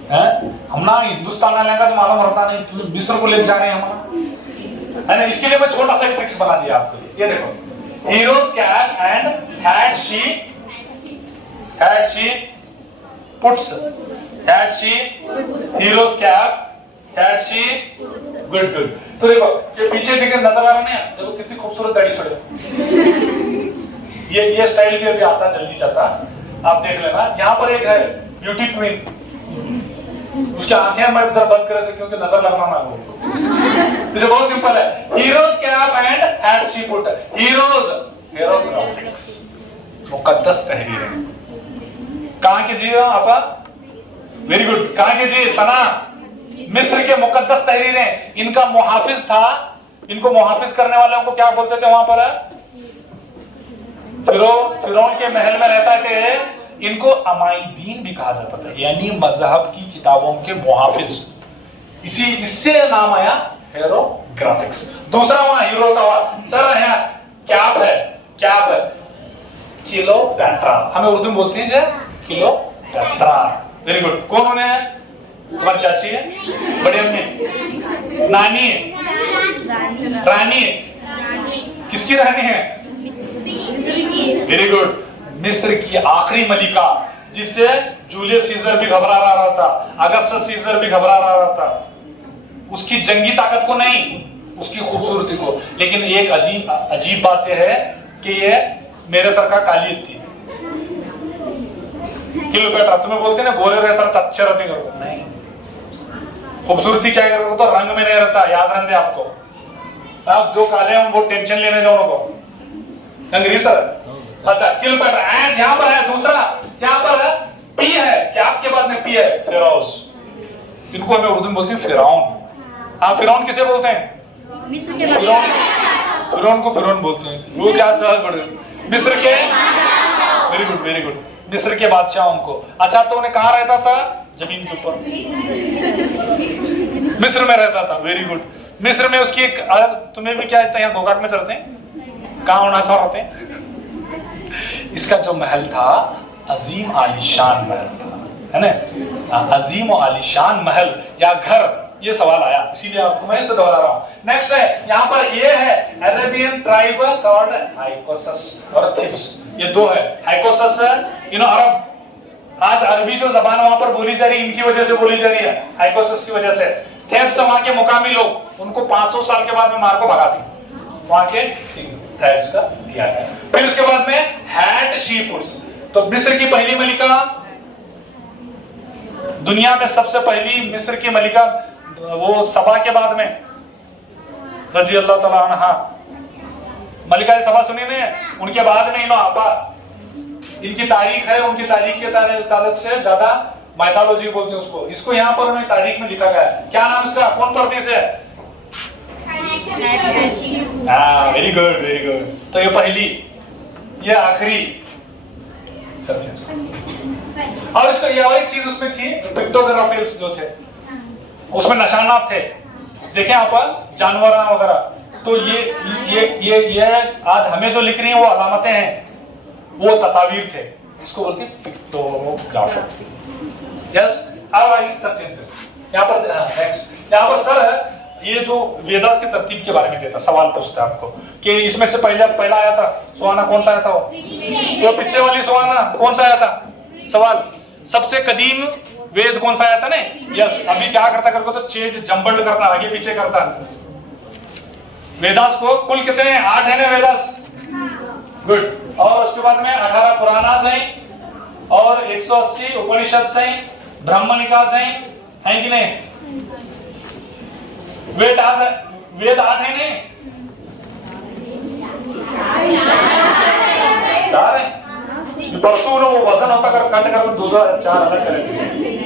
है, हमना हिंदुस्तान लैंग्वेज मालूम होता नहीं, तुम्हें मिस्र को ले जा रहे हैं हम, है ना। इसके लिए मैं छोटा सा ट्रिक्स बना दिया आपको। ये देखो, हीरोज कैप एंड हैड she puts, had she heroes cap, had she good good. तो देखो ये पीछे देखे नजर आ रहा है, देखो कितनी खूबसूरत दाढ़ी छोड़े। ये स्टाइल भी अभी आता जल्दी चलता, आप देख लेना। यहाँ पर एक है ब्यूटी क्वीन, उसकी आंखें मैं जरा बंद करे से क्योंकि नजर लगना ना हो। इसे बहुत सिंपल है, हीरोज कैप एंड हैड शी पुट। हीरोज हेरोग्राफिक्स, मुकद्दस तहरीर है। कहां के जी आपा? Very good. कहां के जी? सना, मिस्र के मुकद्दस तहरीरें। इनका मुहाफिज था, इनको मुहाफिज करने वालों को क्या बोलते थे वहां पर? फिरौन के महल में रहता थे, इनको अमायदीन भी कहा जाता था, यानी मजहब की किताबों के मुहाफिज। इससे नाम आया हेरोग्राफिक्स। दूसरा वहां हीरो का सर है कैप है, कैप है किलोपैट्रा, हमें उर्दू में बोलते हैं किलोपैट्रा। Very good. कौन होने हैं? तुम्हारी चाची है, बड़ी अम्मी, नानी, रानी। किसकी रानी है? Very good. मिस्र की आखिरी मलिका, जिससे जूलियस सीजर भी घबरा रहा था, अगस्टस सीजर भी घबरा रहा था, उसकी जंगी ताकत को नहीं, उसकी खूबसूरती को। लेकिन एक अजीब बात यह है कि ये मेरे सर का काली थी। क्लियोपेट्रा, तुम्हें बोलते ना गोरे रहे सर अच्छे रहते करो, नहीं, खूबसूरती क्या करोगे तो रंग में नहीं रहता, याद रखने आपको। आप जो काले हैं वो टेंशन लेने जाओ उनको, अंग्रेजी सर। अच्छा, क्लियोपेट्रा। एंड यहाँ पर है दूसरा, यहाँ पर है पी है, क्या आपके बाद में पी है, फिरौज। इनको हमें उर्दू में बोलते हैं फिरौन। हाँ, फिरौन किसे बोलते हैं? फिरौन को फिरौन बोलते हैं। वो क्या सवाल पढ़ रहे? मिस्र के, वेरी गुड वेरी गुड, मिस्र के बादशाह उनको। अच्छा, तो उन्हें कहाँ रहता था? जमीन के ऊपर, मिस्र में रहता था। Very good. मिस्र में उसकी एक, तुम्हें भी क्या यहाँ गोकाक में चलते हैं, कहाँ होना सा रहते हैं। इसका जो महल था अजीम आलिशान महल था, है ना? अजीम और आलिशान महल या घर, ये सवाल आया, इसीलिए आपको मैं इसे दोहरा रहा हूं। नेक्स्ट है, यहाँ पर ये है अरेबियन ट्राइब कॉल्ड हाइकोसस और थिब्स। ये दो है, हाइकोसस है, अरब। आज अरबी जो जबान वहां पर बोली जा रही है, इनकी वजह से बोली जा रही है, हाइकोसस की वजह से। थेब्स वहां के मुकामी लोग, उनको 500 साल के बाद में मार को भगाती, वहां के थेब्स का दिया गया। फिर उसके बाद में हैट शीपुर्स। तो मिस्र की पहली मलिका, दुनिया में सबसे पहली मिस्र की मलिका, वो सबा के बाद में रजी अल्लाह तआला अन्हा, मलिका सबा सुनी नहीं है, उनके बाद में आपा, इनकी तारीख है, उनकी तारीख के ताल्लुक से ज्यादा माइथोलॉजी बोलते हैं उसको। इसको यहाँ पर उन्हें तारीख में लिखा गया है। क्या नाम इसका, कौन पढ़ती से? Very good very good. तो ये पहली, ये आखिरी सच। और इसको ये एक चीज उसमें थी, पिक्टोग्राफिक्स जो थे उसमें निशानात थे, देखें यहाँ पर जानवर वगैरह। तो ये आज हमें जो लिख रही हैं वो अलामतें हैं, वो तस्वीर थे, इसको बोलते हैं पिक्टोग्राफी। यस, अब आइए सर यहाँ पर नेक्स्ट, यहाँ पर सर ये जो वेदास की तरतीब के बारे में देता सवाल पूछता है आपको कि इसमें से पहला आया था सुहाना, कौन सा आया था? वो पीछे वाली सुहाना कौन सा आया था? सवाल सबसे कदीम वेद कौन सा आया था? नहीं, यस। अभी क्या करता करके तो चेंज जंबल्ड करता, आगे पीछे करता। वेदास को कुल कितने हैं? 8 है ना वेदास, गुड। और उसके बाद में 18 पुराणास हैं और 180 उपनिषद हैं, ब्रह्मनिकास हैं कि नहीं? वेद 8 है नहीं? 4 है। परसों वो वजन होता कर काट कर 2-4 अलग करेंगे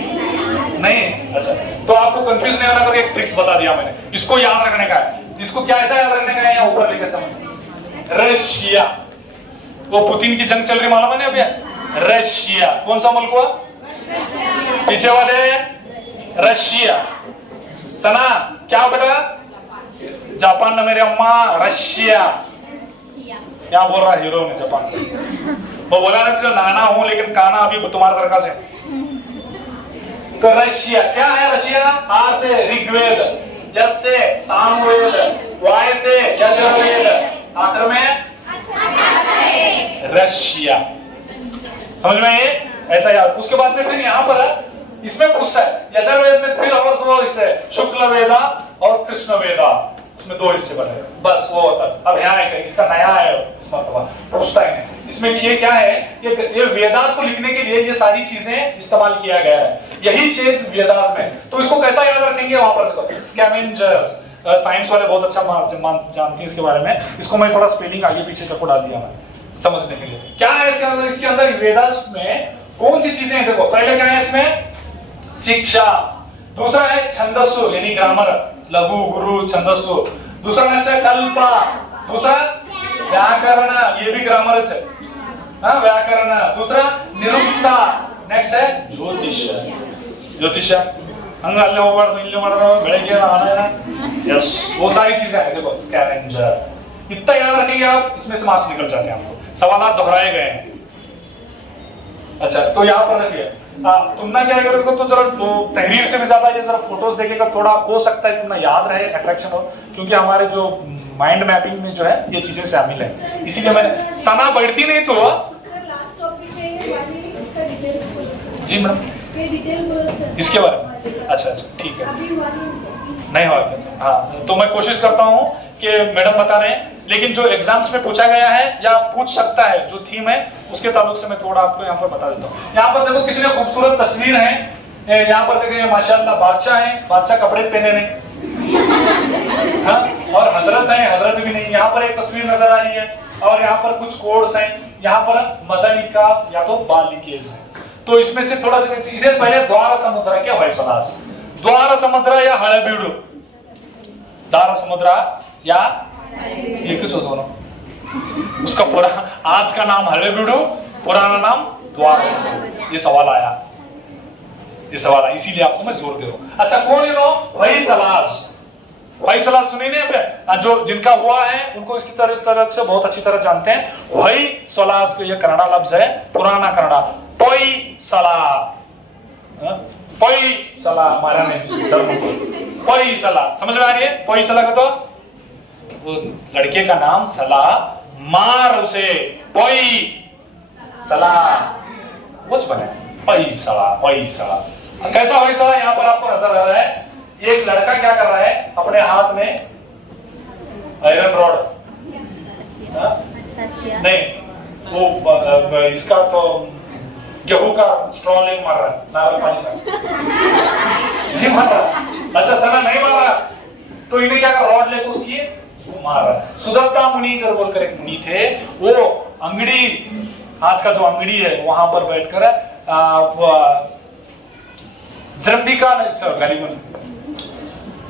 नहीं। अच्छा, तो आपको कंफ्यूज नहीं होना करके एक ट्रिक्स बता दिया मैंने, इसको याद रखने का है। इसको क्या ऐसा याद रखने का है, यहाँ ऊपर लिखे समझ। रशिया, वो पुतिन की जंग चल रही मालूम है ना अभी? रशिया कौन सा मुल्क हुआ? पीछे वाले रशिया। सना क्या बेटा? जापान ना मेरे अम्मा, रशिया। क्या बोल रहा हीरो ने? जापान। वो बोला ना जो नाना हूं लेकिन काना अभी तुम्हारे सरकार से। तो रशिया क्या है? रशिया आर से ऋग्वेद, यस से सामवेद, वाई से यजुर्वेद, आखिर में रशिया। समझ में ये ऐसा यार। उसके बाद में फिर यहाँ पर इसमें पूछता है यजुर्वेद में फिर और 2 हिस्से, शुक्ल वेदा और कृष्ण वेदा, उसमें 2 हिस्से बने बस वो होता। अब यहाँ है इसका नया है, इसका पूछता है इसमें ये क्या है, ये वेदास को लिखने के लिए ये सारी चीजें इस्तेमाल किया गया है, यही चीज वेदास में। तो इसको कैसा याद रखेंगे? वहां पर देखो स्कैवेंजर्स, साइंस वाले बहुत अच्छा जानते हैं इसके बारे में। इसको मैं थोड़ा स्पेलिंग आगे पीछे करके डाल दिया मैं समझने के लिए। क्या है इसके अंदर? इसके अंदर वेदास में कौन सी चीजें हैं? देखो पहले क्या है इसमें? शिक्षा। दूसरा है छंदस्सु यानी ग्रामर, लघु गुरु छंदस्सु। दूसरा है कल्पा। दूसरा व्याकरण, ये भी ग्रामर है, हाँ व्याकरण। दूसरा निरुक्ता। नेक्स्ट है ज्योतिष। ज्योतिष हंग अल्ले होगा इल्ले मारो बेळगे आना, यस वो सारी चीजें हैं। देखो स्कैवेंजर, इतना याद रखेंगे आप, इसमें से मार्क्स निकल जाते हैं आपको। सवाल दोहराए गए हैं। अच्छा, तो यहाँ पर रखिए तुमने क्या करोगे तो जरा तहरीर से भी ज्यादा ये जरा फोटोज देखेगा, थोड़ा हो सकता है तुम्हें याद रहे, अट्रैक्शन हो, क्योंकि हमारे जो माइंड मैपिंग में जो है ये चीजें शामिल है। इसीलिए मैंने सना बढ़ती नहीं तो जी मैडम, इसके बारे में अच्छा अच्छा ठीक है, नहीं हुआ कैसे? हाँ, तो मैं कोशिश करता हूँ कि मैडम बता रहे हैं, लेकिन जो एग्जाम्स में पूछा गया है या पूछ सकता है जो थीम है उसके ताल्लुक से मैं थोड़ा आपको यहाँ पर बता देता हूँ। यहाँ पर देखो कितने खूबसूरत तस्वीर हैं। यहाँ पर देखिए माशाल्लाह बादशाह हैं, बादशाह कपड़े पहने नहीं, हाँ, और हजरत हैं, हजरत भी नहीं। यहाँ पर एक तस्वीर नजर आ रही है और यहाँ पर कुछ कोड्स हैं। यहाँ पर मदनिका या तो बालिकेज है। तो इसमें से थोड़ा इसे पहले द्वार समुद्र क्या भाई सलास, द्वार समुद्र या हड़बीडू, द्वार समुद्र या एक कुछ दोनों, उसका पूरा आज का नाम हड़बीडू, पुराना नाम द्वार। ये सवाल आया, ये सवाल आया, इसीलिए आपको मैं जोर दे रहा हूं। अच्छा कौन नो भाई सलास, भाई सलास सुनी नहीं, जो जिनका हुआ है उनको इसकी तरह से बहुत अच्छी तरह जानते हैं। भाई सलास ये कन्नड़ा लफ्ज है, पुराना कन्नड़ा। पोई सला, पोई सला मारा नहीं, पोई सला समझ में आ रही है? पोई सला का तो वो लड़के का नाम सला, मार उसे, पोई सला कुछ बने, पोई सला, पोई सला। कैसा पोई सला यहाँ पर आपको नजर आ रहा है? एक लड़का क्या कर रहा है, अपने हाथ में आयरन रॉड, नहीं वो इसका तो गेहूं का स्ट्रॉलिंग मार रहा है, नारियल पानी का नहीं मार रहा। अच्छा सना नहीं मार रहा, तो इन्हें क्या कर, रॉड लेकर उसकी मार रहा है। सुदत्ता मुनि कर बोलकर एक मुनि थे, वो अंगड़ी, आज का जो अंगड़ी है वहां पर बैठकर जम्बिका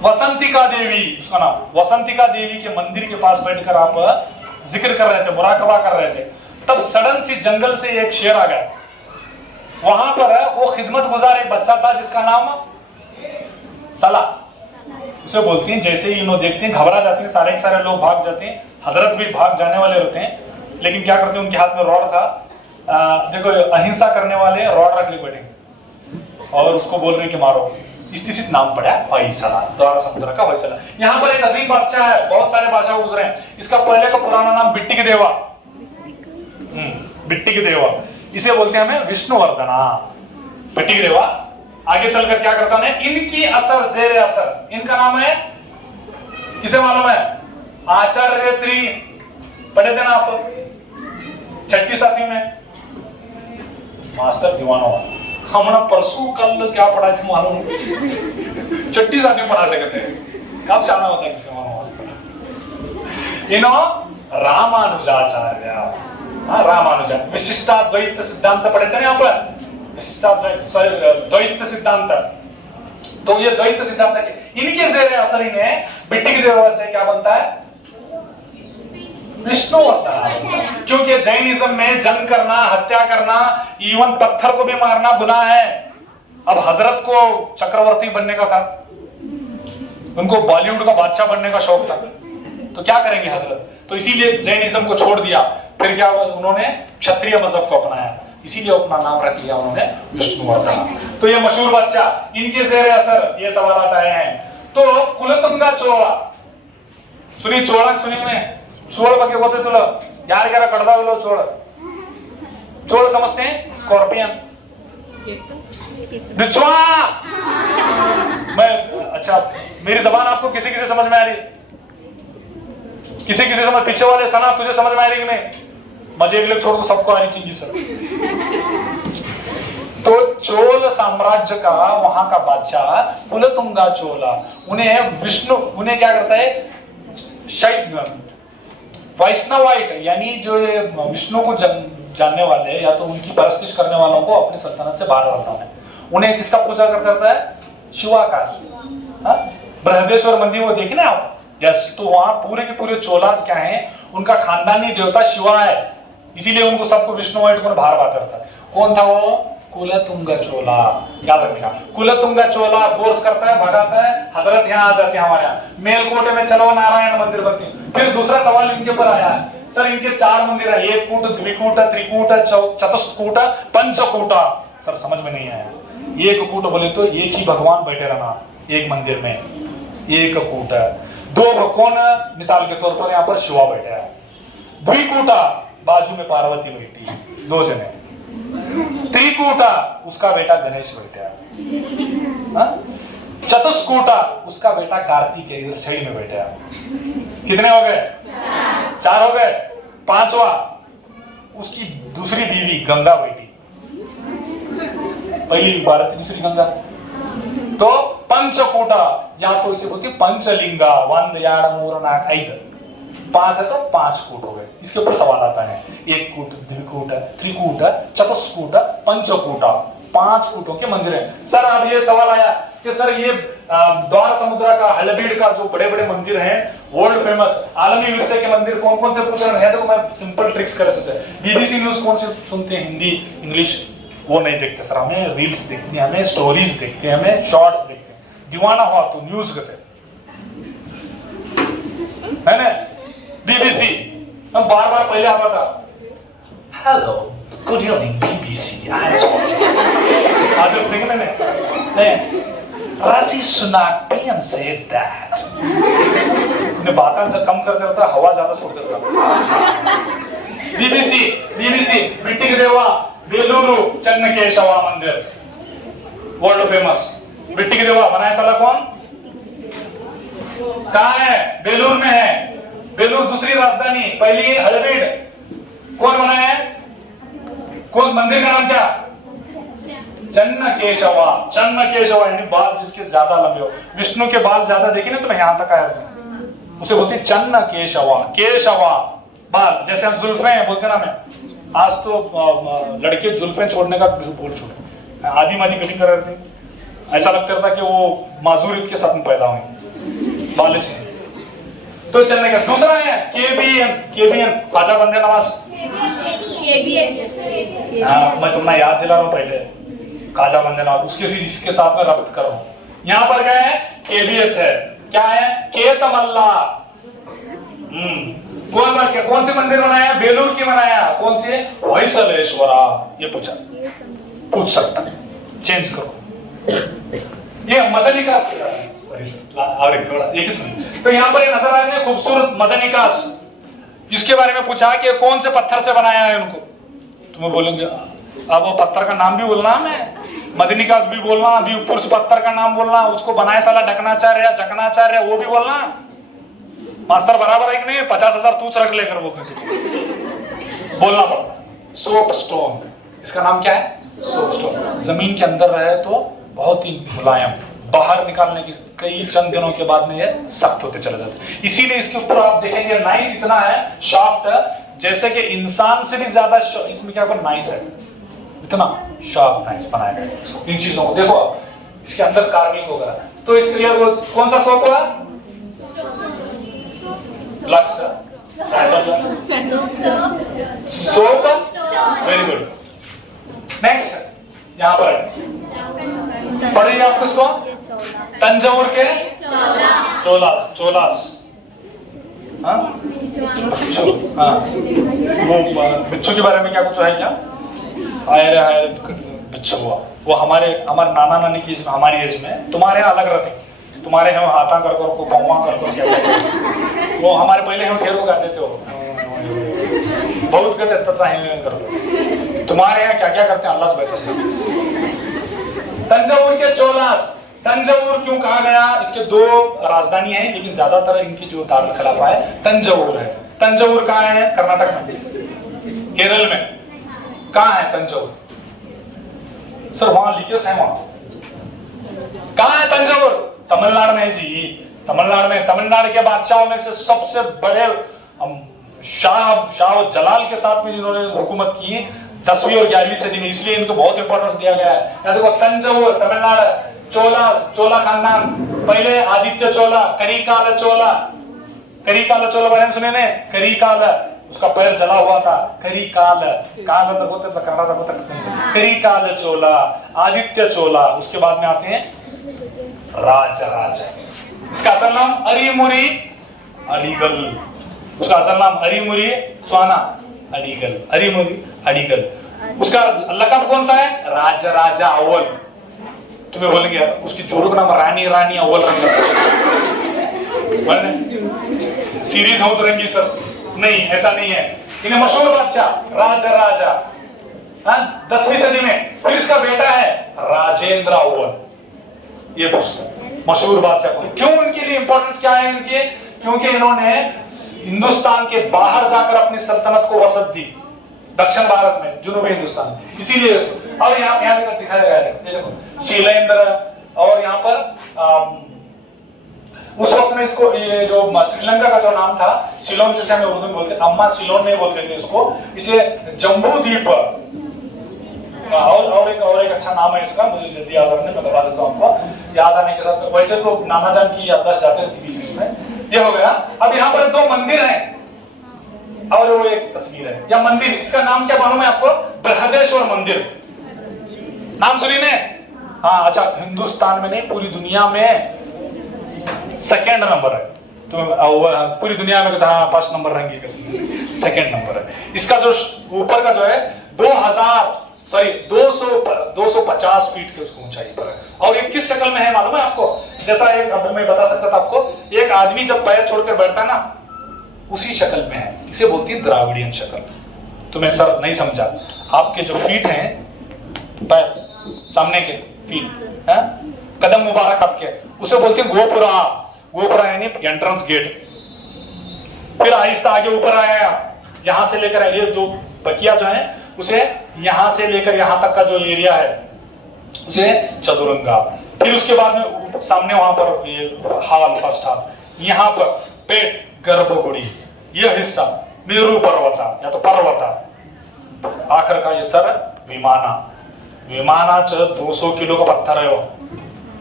वसंतिका देवी, उसका नाम वसंतिका देवी के मंदिर के पास बैठकर आप जिक्र कर रहे थे, मुराकबा कर रहे थे। तब सडन सी जंगल से एक शेर आ गया। वहां पर वो खिदमत गुजार एक बच्चा था जिसका नाम सला, उसे बोलती हैं। जैसे ही इन्हों देखते हैं घबरा जाती हैं, सारे के सारे लोग भाग जाते हैं, हजरत भी भाग जाने वाले होते हैं, लेकिन क्या करते हैं, उनके हाथ में रॉड था। देखो अहिंसा करने वाले रॉड रख ले बैठे और उसको बोल रहे कि मारो। इस नाम पड़ा है फैसला, द्वारा समुद्र का फैसला। यहाँ पर एक अजीम बादशाह है, बहुत सारे बादशाह गुजरे हैं। इसका पहले का पुराना नाम बिट्टी के देवा, बिट्टी के देवा, इसे बोलते हैं हमें विष्णुवर्धना, बिट्टी के देवा। आगे चलकर क्या करता है, इनकी असर जेर असर, इनका नाम है, किसे मालूम है? आचार्य त्री, पढ़े थे ना आप तो 6ठी 7वीं में, मास्टर दीवाना हुआ। हमने परसों कल क्या पढ़ाए थे मालूम? 6ठी 7वीं पढ़ाते कहते हैं, कब जाना होता है किसी मालूम मास्टर? इनो रामानुजाचार्य, हाँ रामानुजा, विशिष्टाद्वैत सिद्धांत पढ़े थे ना यहाँ पर, द्वैत सिद्धांत। तो ये द्वैत सिद्धांत है, इनके जेरे असर में बिट्टी की देवा से क्या बनता है? विष्णुवर्धन। क्योंकि जैनिज्म में जंग करना, हत्या करना, इवन पत्थर को भी मारना गुनाह है। अब हजरत को चक्रवर्ती बनने का था, उनको बॉलीवुड का बादशाह बनने का शौक था, तो क्या करेंगे हजरत? तो इसीलिए जैनिज्म को छोड़ दिया। फिर क्या उन्होंने क्षत्रिय मजहब को अपनाया, इसीलिए अपना नाम रख लिया उन्होंने विष्णुवर्धन। तो ये मशहूर बादशाह, इनके जेर असर ये सवाल आए हैं। तो कुलतुंगा चोला सुनी, चोला सुनी में चोड़ ಬಗ್ಗೆ ಗೊತ್ತಿಲ್ಲ ಯಾರಿಗಾರ ಕಡದಾವಲ್ಲ ಚೋಳ, चोल समझते हैं? स्कॉर्पियन, बिच्छुआ। मैं अच्छा, मेरी जबान आपको किसी किसी समझ में आ रही, किसी किसी समझ, पीछे वाले सना तुझे समझ में आ रही कि नहीं? मजे एक लोग छोड़ को सबको आ रही चीज सर। तो चोल साम्राज्य का वहां का बादशाह कुलतुंगा चोला, उन्हें विष्णु, उन्हें क्या करता है, वैष्णवाइट, यानी जो विष्णु को जानने वाले या तो उनकी परस्तिश करने वालों को अपनी सल्तनत से बाहर रखता है। उन्हें किसका पूजा करता है? शिवाकार। बृहदेश्वर मंदिर वो देखे ना आप, यस, तो वहां पूरे के पूरे चोलास क्या है, उनका खानदानी देवता शिवा है, इसीलिए उनको सबको विष्णुवाइट को बाहर बात करता है। कौन था वो? कुलतुंगा चोला, याद रखना। कुलतुंगा चोला फोर्स करता है, भगाता है, हजरत यहाँ आ जाते हैं हमारे यहाँ, मेलकोटे में चलो नारायण मंदिर बनती। फिर दूसरा सवाल इनके ऊपर आया है, सर इनके 4 मंदिर है, एक कूट, द्विकूट, त्रिकूट, चतुष्कूट, पंचकूट। सर समझ में नहीं आया। एक कूट बोले तो एक ही भगवान बैठे रहना एक मंदिर में, एक कूट। 2 कौन? मिसाल के तौर पर यहाँ पर शिवा बैठे है। द्विकूटा, बाजू में पार्वती बैठी, 2 जने। त्रिकूटा उसका बेटा गणेश बैठा, चतुष्कूटा उसका बेटा कार्तिक है, इधर छड़ी में बैठा। कितने हो गए? 4 हो गए। 5वां उसकी दूसरी बीवी गंगा बैठी, पहली भारत दूसरी गंगा। तो पंचकूटा, या तो इसे बोलते पंचलिंगा, 1 2 3 4 5। 5 है तो 5 कूट हो गए। इसके ऊपर सवाल आता है, 1 कूट, द्विकूट, त्रिकूट, चतुष्कूट, पंचकूटा, 5 कूटों के मंदिर हैं। सर अब ये सवाल आया कि सर ये द्वार समुद्र का, हल्बीड का जो बड़े बड़े मंदिर हैं, वर्ल्ड फेमस आलमी विरसे के मंदिर कौन कौन से पूछ रहे हैं? देखो मैं सिंपल ट्रिक्स कर सकते हैं। बीबीसी न्यूज कौन से सुनते हैं? हिंदी, इंग्लिश वो नहीं देखते सर, हमें रील्स देखते हैं, हमें स्टोरीज देखते हैं, हमें शॉर्ट्स देखते हैं। दीवाना हुआ तो न्यूज करते है ना। बीबीसी हम बार बार पहले आता था, hello good evening BBC, I am talking. आज देखने में नहीं राशि सुनाक पीएम सेड दैट, ने बातें से कम कर देता, हवा ज्यादा छोड़ देता। बीबीसी बिट्टी देवा बेलूरू चन्नकेशवा मंदिर वर्ल्ड फेमस। बिट्टी देवा बनाया साला कौन? कहाँ है? बेलूर में है। बेलूर दूसरी राजधानी, पहली हल्बीड। कौन बनाया है? कौन मंदिर का नाम क्या? चन्नकेशवा। चन्नकेशवा यानी बाल जिसके ज्यादा लंबे हो। विष्णु के बाल ज्यादा देखे ना, तो मैं यहां तक आया था, उसे बोलते चन्नकेशवा। केशवा बाल, जैसे हम जुल्फे बोलते ना, मैं आज तो लड़के जुल्फे छोड़ने का बोल छोड़े, आधी मादी कटिंग कर रहे थे, ऐसा लगता था कि वो माजूरियत के साथ में पैदा हुए बाल से। तो चलने का दूसरा है केबीएन ख्वाजा बंदे नवाज। हाँ मैं तुम्हें याद दिला रहा हूँ पहले, ख्वाजा बंदे नवाज उसके साथ में रब्त कर रहा हूँ। यहाँ पर क्या है? केबीएच है। क्या है? केतमल्ला। कौन से मंदिर बनाया? बेलूर की बनाया। कौन से? होयसलेश्वरा। ये पूछ सकता है, चेंज करो। ये मदनिकास और थोड़ा एक सुन। तो यहाँ पर ये नजर आ रहे हैं खूबसूरत मदनिकास। इसके बारे में पूछा कि कौन से पत्थर से बनाया है उनको, तुम्हें बोलेंगे अब वो पत्थर का नाम भी बोलना, मैं मदनिकास भी बोलना, अभी पुरुष पत्थर का नाम बोलना, उसको बनाए साला ढकनाचार्य या जकनाचार्य वो भी बोलना। मास्टर बराबर है कि नहीं? 50,000 तूच रख लेकर बोलते बोलना पड़ता। सोप स्टोन, इसका नाम क्या है? Soap stone. जमीन के अंदर रहे तो बहुत ही मुलायम, बाहर निकालने की कई चंद दिनों के बाद में ये सख्त होते चले जाते। इसीलिए इसके ऊपर आप देखेंगे नाइस इतना है, सॉफ्ट है, जैसे कि इंसान से भी ज्यादा इसमें क्या पर नाइस है, इतना सॉफ्ट नाइस बनाया गया। इन चीजों को देखो, इसके अंदर कार्विंग होगा। तो इसके लिए कौन सा सोप होगा? Lux soap. Very good. Next यहाँ पर पढ़िए आप किसको? तंजावुर के चोलास। हाँ वो बिच्छू के बारे में क्या कुछ है क्या? हाय बिच्छू हुआ वो हमारे नाना नानी की हमारी एज में, तुम्हारे यहाँ अलग रहते, तुम्हारे यहाँ हाथा कर को पौवा कर क्या वो हमारे पहले हम ढेर को गाते थे, वो बहुत कहते कर। तुम्हारे यहाँ क्या क्या करते हैं अल्लाह से बेहतर। तंजावुर के चोलास। तंजावुर क्यों कहा गया? इसके 2 राजधानी है, लेकिन ज्यादातर इनकी जो दारुल खिलाफा है तंजावुर है। तंजावुर कहाँ है? कर्नाटक में, केरल में। कहाँ है तंजावुर? सर वहां लिखे है, वहां कहाँ है तंजावुर? तमिलनाडु में जी, तमिलनाडु में। तमिलनाडु के बादशाहों में से सबसे बड़े शाह जलाल के साथ में जिन्होंने हुकूमत की 10वीं और 11वीं सदी में, इसलिए इनको बहुत इंपॉर्टेंस दिया गया है। देखो तंजावुर तमिलनाडु, चोला खानदान, पहले आदित्य चोला, करिकाल चोला बारे में सुने ने? करिकाल, उसका पैर जला हुआ था, करिकाल काल तक होते तो कर्नाटक तक। करिकाल चोला, आदित्य चोला, उसके बाद में आते हैं राज। इसका असल नाम अरीमुरी अलीगल, उसका असल नाम अरीमुरी स्वाना अलीगल, अरीमुरी अलीगल। उसका लकब कौन सा है? राजा अव्वल। तुम्हें बोलेंगे उसकी जोड़ों का नाम रानी अव्वल रंग सीरीज हाउस रंगी सर, नहीं ऐसा नहीं है। इन्हें मशहूर बादशाह राजा 10वीं सदी में। फिर इसका बेटा है राजेंद्र अव्वल, ये पुस्तक मशहूर बादशाह। क्यों इनके लिए इंपॉर्टेंस क्या है इनकी? क्योंकि इन्होंने हिंदुस्तान के बाहर जाकर अपनी सल्तनत को वसत दी, दक्षिण भारत में, जुनूबी हिंदुस्तान, इसीलिए। और यहाँ दिखाया गया है, ये देखो शीलेंद्र। और यहाँ पर उस वक्त में इसको, ये जो श्रीलंका का जो नाम था सिलोन, जिसे हमें उर्दू में बोलते, अम्मा सिलोन नहीं बोलते थे इसको, इसे जम्बू द्वीप। और एक अच्छा नाम है इसका, मुझे जल्दी याद आने, मैं बता देता हूँ आपको, याद आने के साथ। वैसे तो नाना जान की याददाश्त जाते रहती बीच बीच में। ये हो गया। अब यहाँ पर 2 मंदिर हैं और वो एक तस्वीर है। या मंदिर, इसका नाम क्या मालूम है आपको? बृहदेश्वर मंदिर, नाम सुनी ने? हाँ, अच्छा, हिंदुस्तान में नहीं, पूरी दुनिया में सेकंड नंबर है। तो पूरी दुनिया में तो हाँ, फर्स्ट नंबर रैंकिंग है, सेकंड नंबर है। इसका जो ऊपर का जो है 250 फीट की उसको ऊंचाई पर है। और ये किस शक्ल में है मालूम है आपको? जैसा एक, अब मैं बता सकता था आपको, एक आदमी जब पैर छोड़कर बैठता है ना, उसी शक्ल में है। इसे बोलती है द्राविडियन शक्ल। तुम्हें सर नहीं समझा, आपके जो फीट हैं, पैर सामने के फीट है, कदम मुबारक आपके, उसे बोलते हैं गोपुरा। गोपुरा यानी एंट्रेंस गेट। फिर आहिस्ता आगे ऊपर आया, यहां से लेकर ये जो बकिया जो है, उसे यहां से लेकर यहां तक का जो एरिया है उसे चतुरंगा। फिर उसके बाद में सामने वहां पर ये हाल, फर्स्ट हाल, यहां पर पेट, गर्भगुड़ी, यह हिस्सा मेरू पर्वता या तो पर्वता, आखिर का ये सर विमाना। विमाना 200 किलो का पत्थर है वो,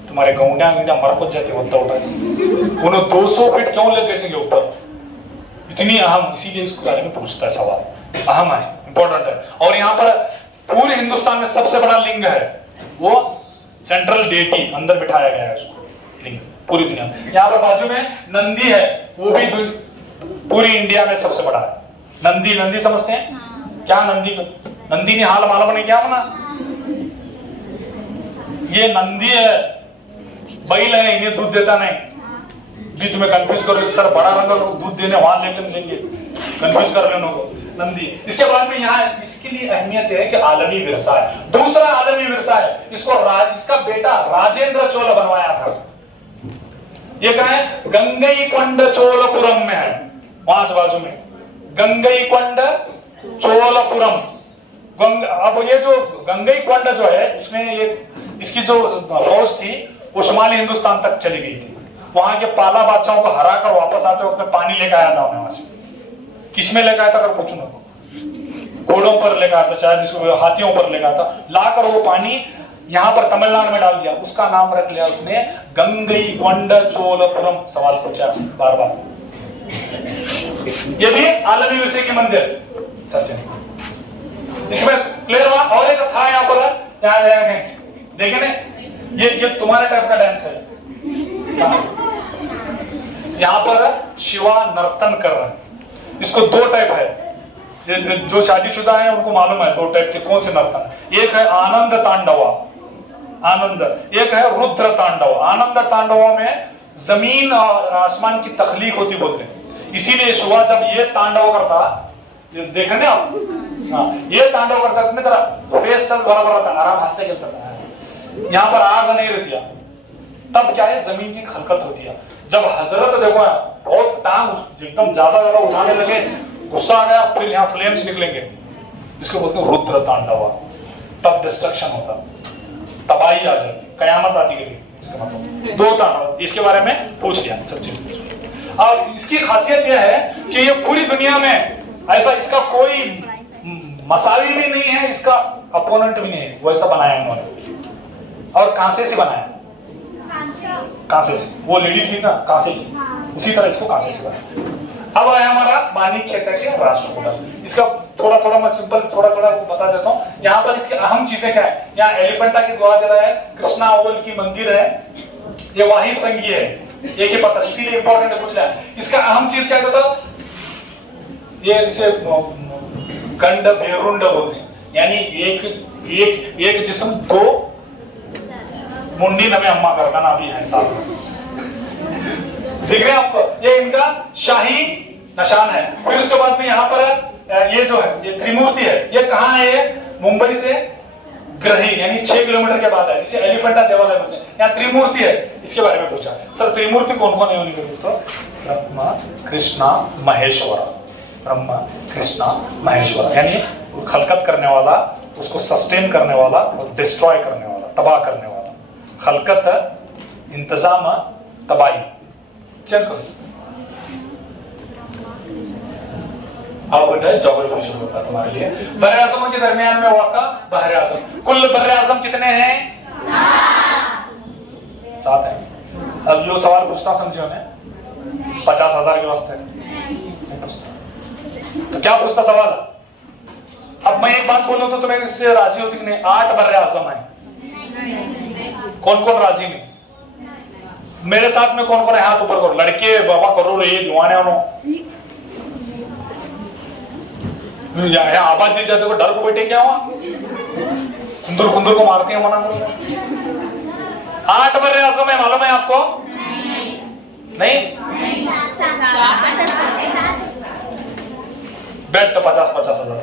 तुम्हारे गौंडिया मर कुछ जाते होता होता है। उन्हें 200 फीट क्यों ले गए ऊपर, इतनी अहम, इसीलिए इसके बारे में पूछता है सवाल, अहम है, इंपॉर्टेंट है। और यहाँ पर पूरे हिंदुस्तान में सबसे बड़ा लिंग है वो सेंट्रल डेटी, अंदर बिठाया गया है उसको लिंग, पूरी दुनिया में। यहाँ पर बाजू में नंदी है, वो भी पूरी इंडिया में सबसे बड़ा है। नंदी, नंदी समझते हैं क्या? नंदी ने हाल मालूम नहीं क्या बना? ये नंदी है, बैल है, इन्हें दूध देता नहीं। भी तुम्हें कंफ्यूज कर, सर बड़ा रंग लोग दूध देने वहां लेकर देंगे, कंफ्यूज कर रहे हो नंदी। इसके बाद में यहाँ इसके लिए अहमियत है कि आलमी विरसा है, दूसरा आलमी विरसा है। इसका बेटा राजेंद्र चोल बनवाया था। ये कहा है गंगईकोंड चोलपुरम में है, वहां बाजू में गंगईकोंड चोलपुरम। अब ये जो गंगईकोंड जो है, उसमें ये इसकी जो फौज थी वो शुमाली हिंदुस्तान तक चली गई थी। वहां के पाला बादशाहों को हरा कर वापस आते वक्त पानी लेकर आया था उन्हें वहां से। किसमें लेकर आया था अगर पूछो ना, घोड़ों पर लेकर आया था, शायद जिसको हाथियों पर लेकर आया था, लाकर वो पानी यहाँ पर तमिलनाडु में डाल दिया। उसका नाम रख लिया उसने गंगईकोंड चोलपुरम। सवाल पूछा बार बार। ये भी आलमी विषय के मंदिर सचिन, इसमें क्लियर हुआ। और एक था यहाँ पर, यहाँ देखे ना, ये तुम्हारे टाइप का डांस है। यहाँ पर शिवा नर्तन कर रहे हैं। इसको 2 टाइप है, जो शादीशुदा है उनको मालूम है 2 टाइप के कौन से नर्तन। एक है आनंद तांडवा, आनंद, एक है रुद्र तांडव। आनंद तांडवा में जमीन और आसमान की तख्लीक होती बोलते हैं, इसीलिए शिवा जब ये तांडव करता, देखे ना आप, हाँ, ये तांडव करता है, तुम्हें जरा फेस सब बराबर रहता है, आराम हंसते खेलता है। यहाँ पर आग नहीं रहती है, तब क्या है, जमीन की खलकत होती है। जब हजरत देखो बहुत टांग एकदम ज्यादा उठाने लगे, गुस्सा आ गया, फिर यहाँ फ्लेम्स निकलेंगे, इसको बोलते हैं रुद्र तांडवा। तब डिस्ट्रक्शन होता, तबाही आ जाती, कयामत आती गई। इसका मतलब 2 तांडव, इसके बारे में पूछ लिया सचिन। और इसकी खासियत यह है कि ये पूरी दुनिया में ऐसा इसका कोई मसावी भी नहीं है, इसका अपोनेंट भी नहीं है, वैसा बनाया इन्होंने। और कांसे से बनाया, कांसे से, वो लेडी थी ना कांसे की, उसी तरह इसको कांसे से बनाया। अब आया हमारा माणिक्य के राष्ट्रकूट। इसका थोड़ा थोड़ा मैं सिंपल थोड़ा थोड़ा बता देता हूँ। यहाँ पर इसकी अहम चीजें क्या है, यहाँ एलिफेंटा की गुहा जगह है, कृष्णा अव्वल की मंदिर है, ये वाहिद संघीय है, एक ही पत्थर, इसीलिए इंपॉर्टेंट है, पूछ रहा है। इसका अहम चीज क्या कहता, ये इसे गंड बेरुंड बोलते हैं, यानी एक जिस्म 2 मुंडी नमे अम्मा करता ना भी है साथ में। दिख रहे हैं आपको, ये इनका शाही निशान है। फिर उसके बाद में यहाँ पर ये जो है ये त्रिमूर्ति है, ये कहाँ है, मुंबई से ग्रही यानी 6 किलोमीटर के बाद है, इसे एलिफेंटा देवालय बोलते हैं। यहाँ त्रिमूर्ति है, इसके बारे में पूछा सर त्रिमूर्ति कौन कौन है उन्हीं तो ब्रह्मा कृष्णा महेश्वर, ब्रह्मा कृष्णा महेश्वर यानी खलकत करने वाला, उसको सस्टेन करने वाला और डिस्ट्रॉय करने वाला, तबाह करने वाला। खलकत इंतजाम तबाही। चेंज करो आप बताए ज्योग्राफी शुरू होता है तुम्हारे लिए। बहरे आजमों के दरमियान में वाक़ा बहरे आजम, कुल बहरे आजम कितने हैं? 7 हैं। अब यो सवाल पूछना समझियो ने 50,000 के वास्ते तो क्या पूछता सवाल? अब मैं एक बात बोलूं तो तुम्हें इससे राजी होती कि नहीं? 8 बहरे आजम है। कौन कौन राजी नहीं? मेरे साथ में कौन कौन है? हाथ ऊपर करो। लड़के बाबा करो रे जुआने यहाँ आवाज दी जाते को डर को बैठे क्या हुआ? कुंदूर कुंदूर को मारते हैं मना करो। 8 बहरे आजम है, मालूम है आपको? नहीं बेट 50,000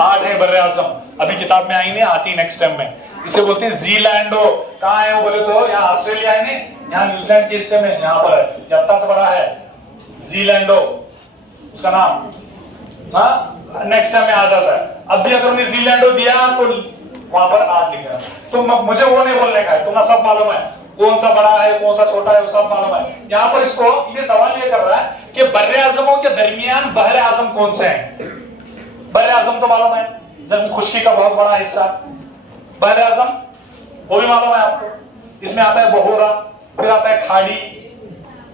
8 है बर्रे आजम। अभी किताब में आई नहीं, आती नेक्स्ट टाइम में। इसे बोलते हैं जीलैंडो। कहाँ है वो बोले तो? यहाँ ऑस्ट्रेलिया है नहीं, यहाँ न्यूजीलैंड के हिस्से में, यहाँ पर जत्ता से बड़ा है जीलैंडो उसका नाम। हाँ नेक्स्ट टाइम में आ जाता है। अब भी अगर उन्हें जीलैंडो दिया तो वहां पर 8 लिखा। तो मुझे वो नहीं बोलने का है, तुम्हें सब मालूम है कौन सा बड़ा है कौन सा छोटा है, वो सब मालूम है। यहाँ पर इसको ये सवाल ये कर रहा है कि बर्रे आजमों के दरमियान बहरे आजम कौन से हैं? बहरे आजम तो मालूम है, जमीन खुश्की का बहुत बड़ा हिस्सा। बहरे आजम वो भी मालूम है आपको। इसमें आता है बहोरा, फिर आता है खाड़ी,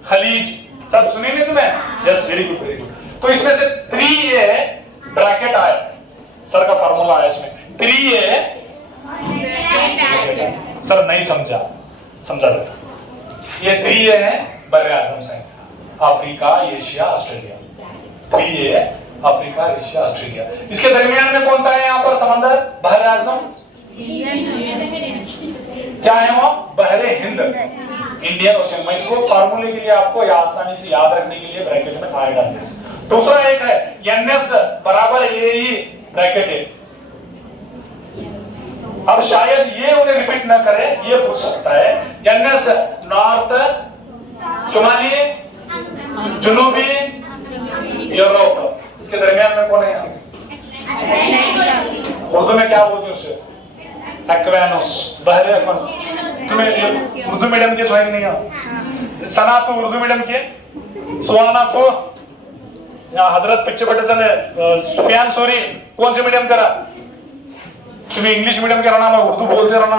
खलीज, सब सुनी नहीं तुम्हें? Yes very good very good. तो इसमें से 3A ब्रैकेट आए, सर का फार्मूला है इसमें 3A। सर नहीं समझा, समझा देता। ये 3A है बर्रे आजम से, Africa Asia Australia. 3A Africa Asia Australia. इसके दरमियान में कौन सा है यहाँ पर समंदर? बहरे आजम क्या है वो? बहरे हिंद, इंडियन ओशन। मैं इसको फार्मूले के लिए आपको आसानी से याद रखने के लिए ब्रैकेट में आएगा। दूसरा एक है NS बराबर AE ब्रैकेट है। अब शायद ये उन्हें रिपीट ना करे, ये पूछ सकता है NS नॉर्थ शुमाली जुनूबी यूरोप, इसके दरमियान में कौन है? उर्दू में क्या बोलते हैं उसे? एक्वेनस, बहरे एक्वेनस। तुम्हें उर्दू मीडियम के ज्वाइन नहीं है? सना तो उर्दू मीडियम के, सुहाना तो हजरत पिक्चर बटे सुफियान सोरी कौन से मीडियम करा? तुम्हें इंग्लिश मीडियम के रहना, मैं उर्दू बोलते रहना।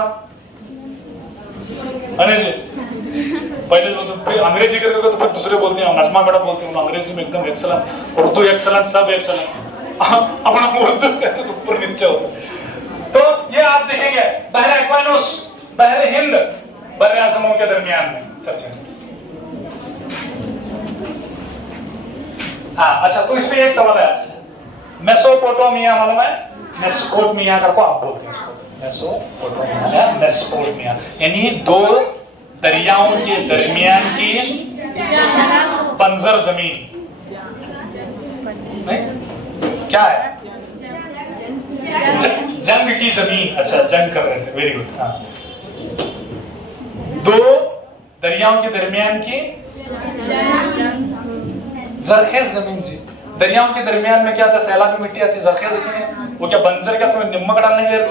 पहले तो अंग्रेजी करके तो फिर दूसरे बोलते हैं, नजमा मैडम बोलते हैं, अंग्रेजी में एकदम एक्सलेंट, उर्दू एक्सलेंट, सब एक्सलेंट। अपना उर्दू कहते तो ऊपर नीचे होता। तो ये आप देखेंगे बहरे एक्वानस, बहरे हिंद, बर्रे आजमों के दरमियान में सच है। हाँ अच्छा, तो इसमें एक सवाल है, मेसोपोटामिया मालूम है? मेसोपोटामिया करको आप बोलते हैं इसको, मेसोपोटामिया, मेसोपोटामिया यानी 2 दरियाओं के दरमियान की बंजर जमीन। नहीं क्या है? जंग की जमीन। अच्छा जंग कर रहे थे, वेरी गुड। हाँ 2 दरियाओं के दरमियान की जरखेज जमीन जी। दरियाओं के दरमियान में क्या था? सैलाबी मिट्टी आती, जरखेज होती है। वो क्या बंजर क्या तुम्हें नमक डालने के लिए?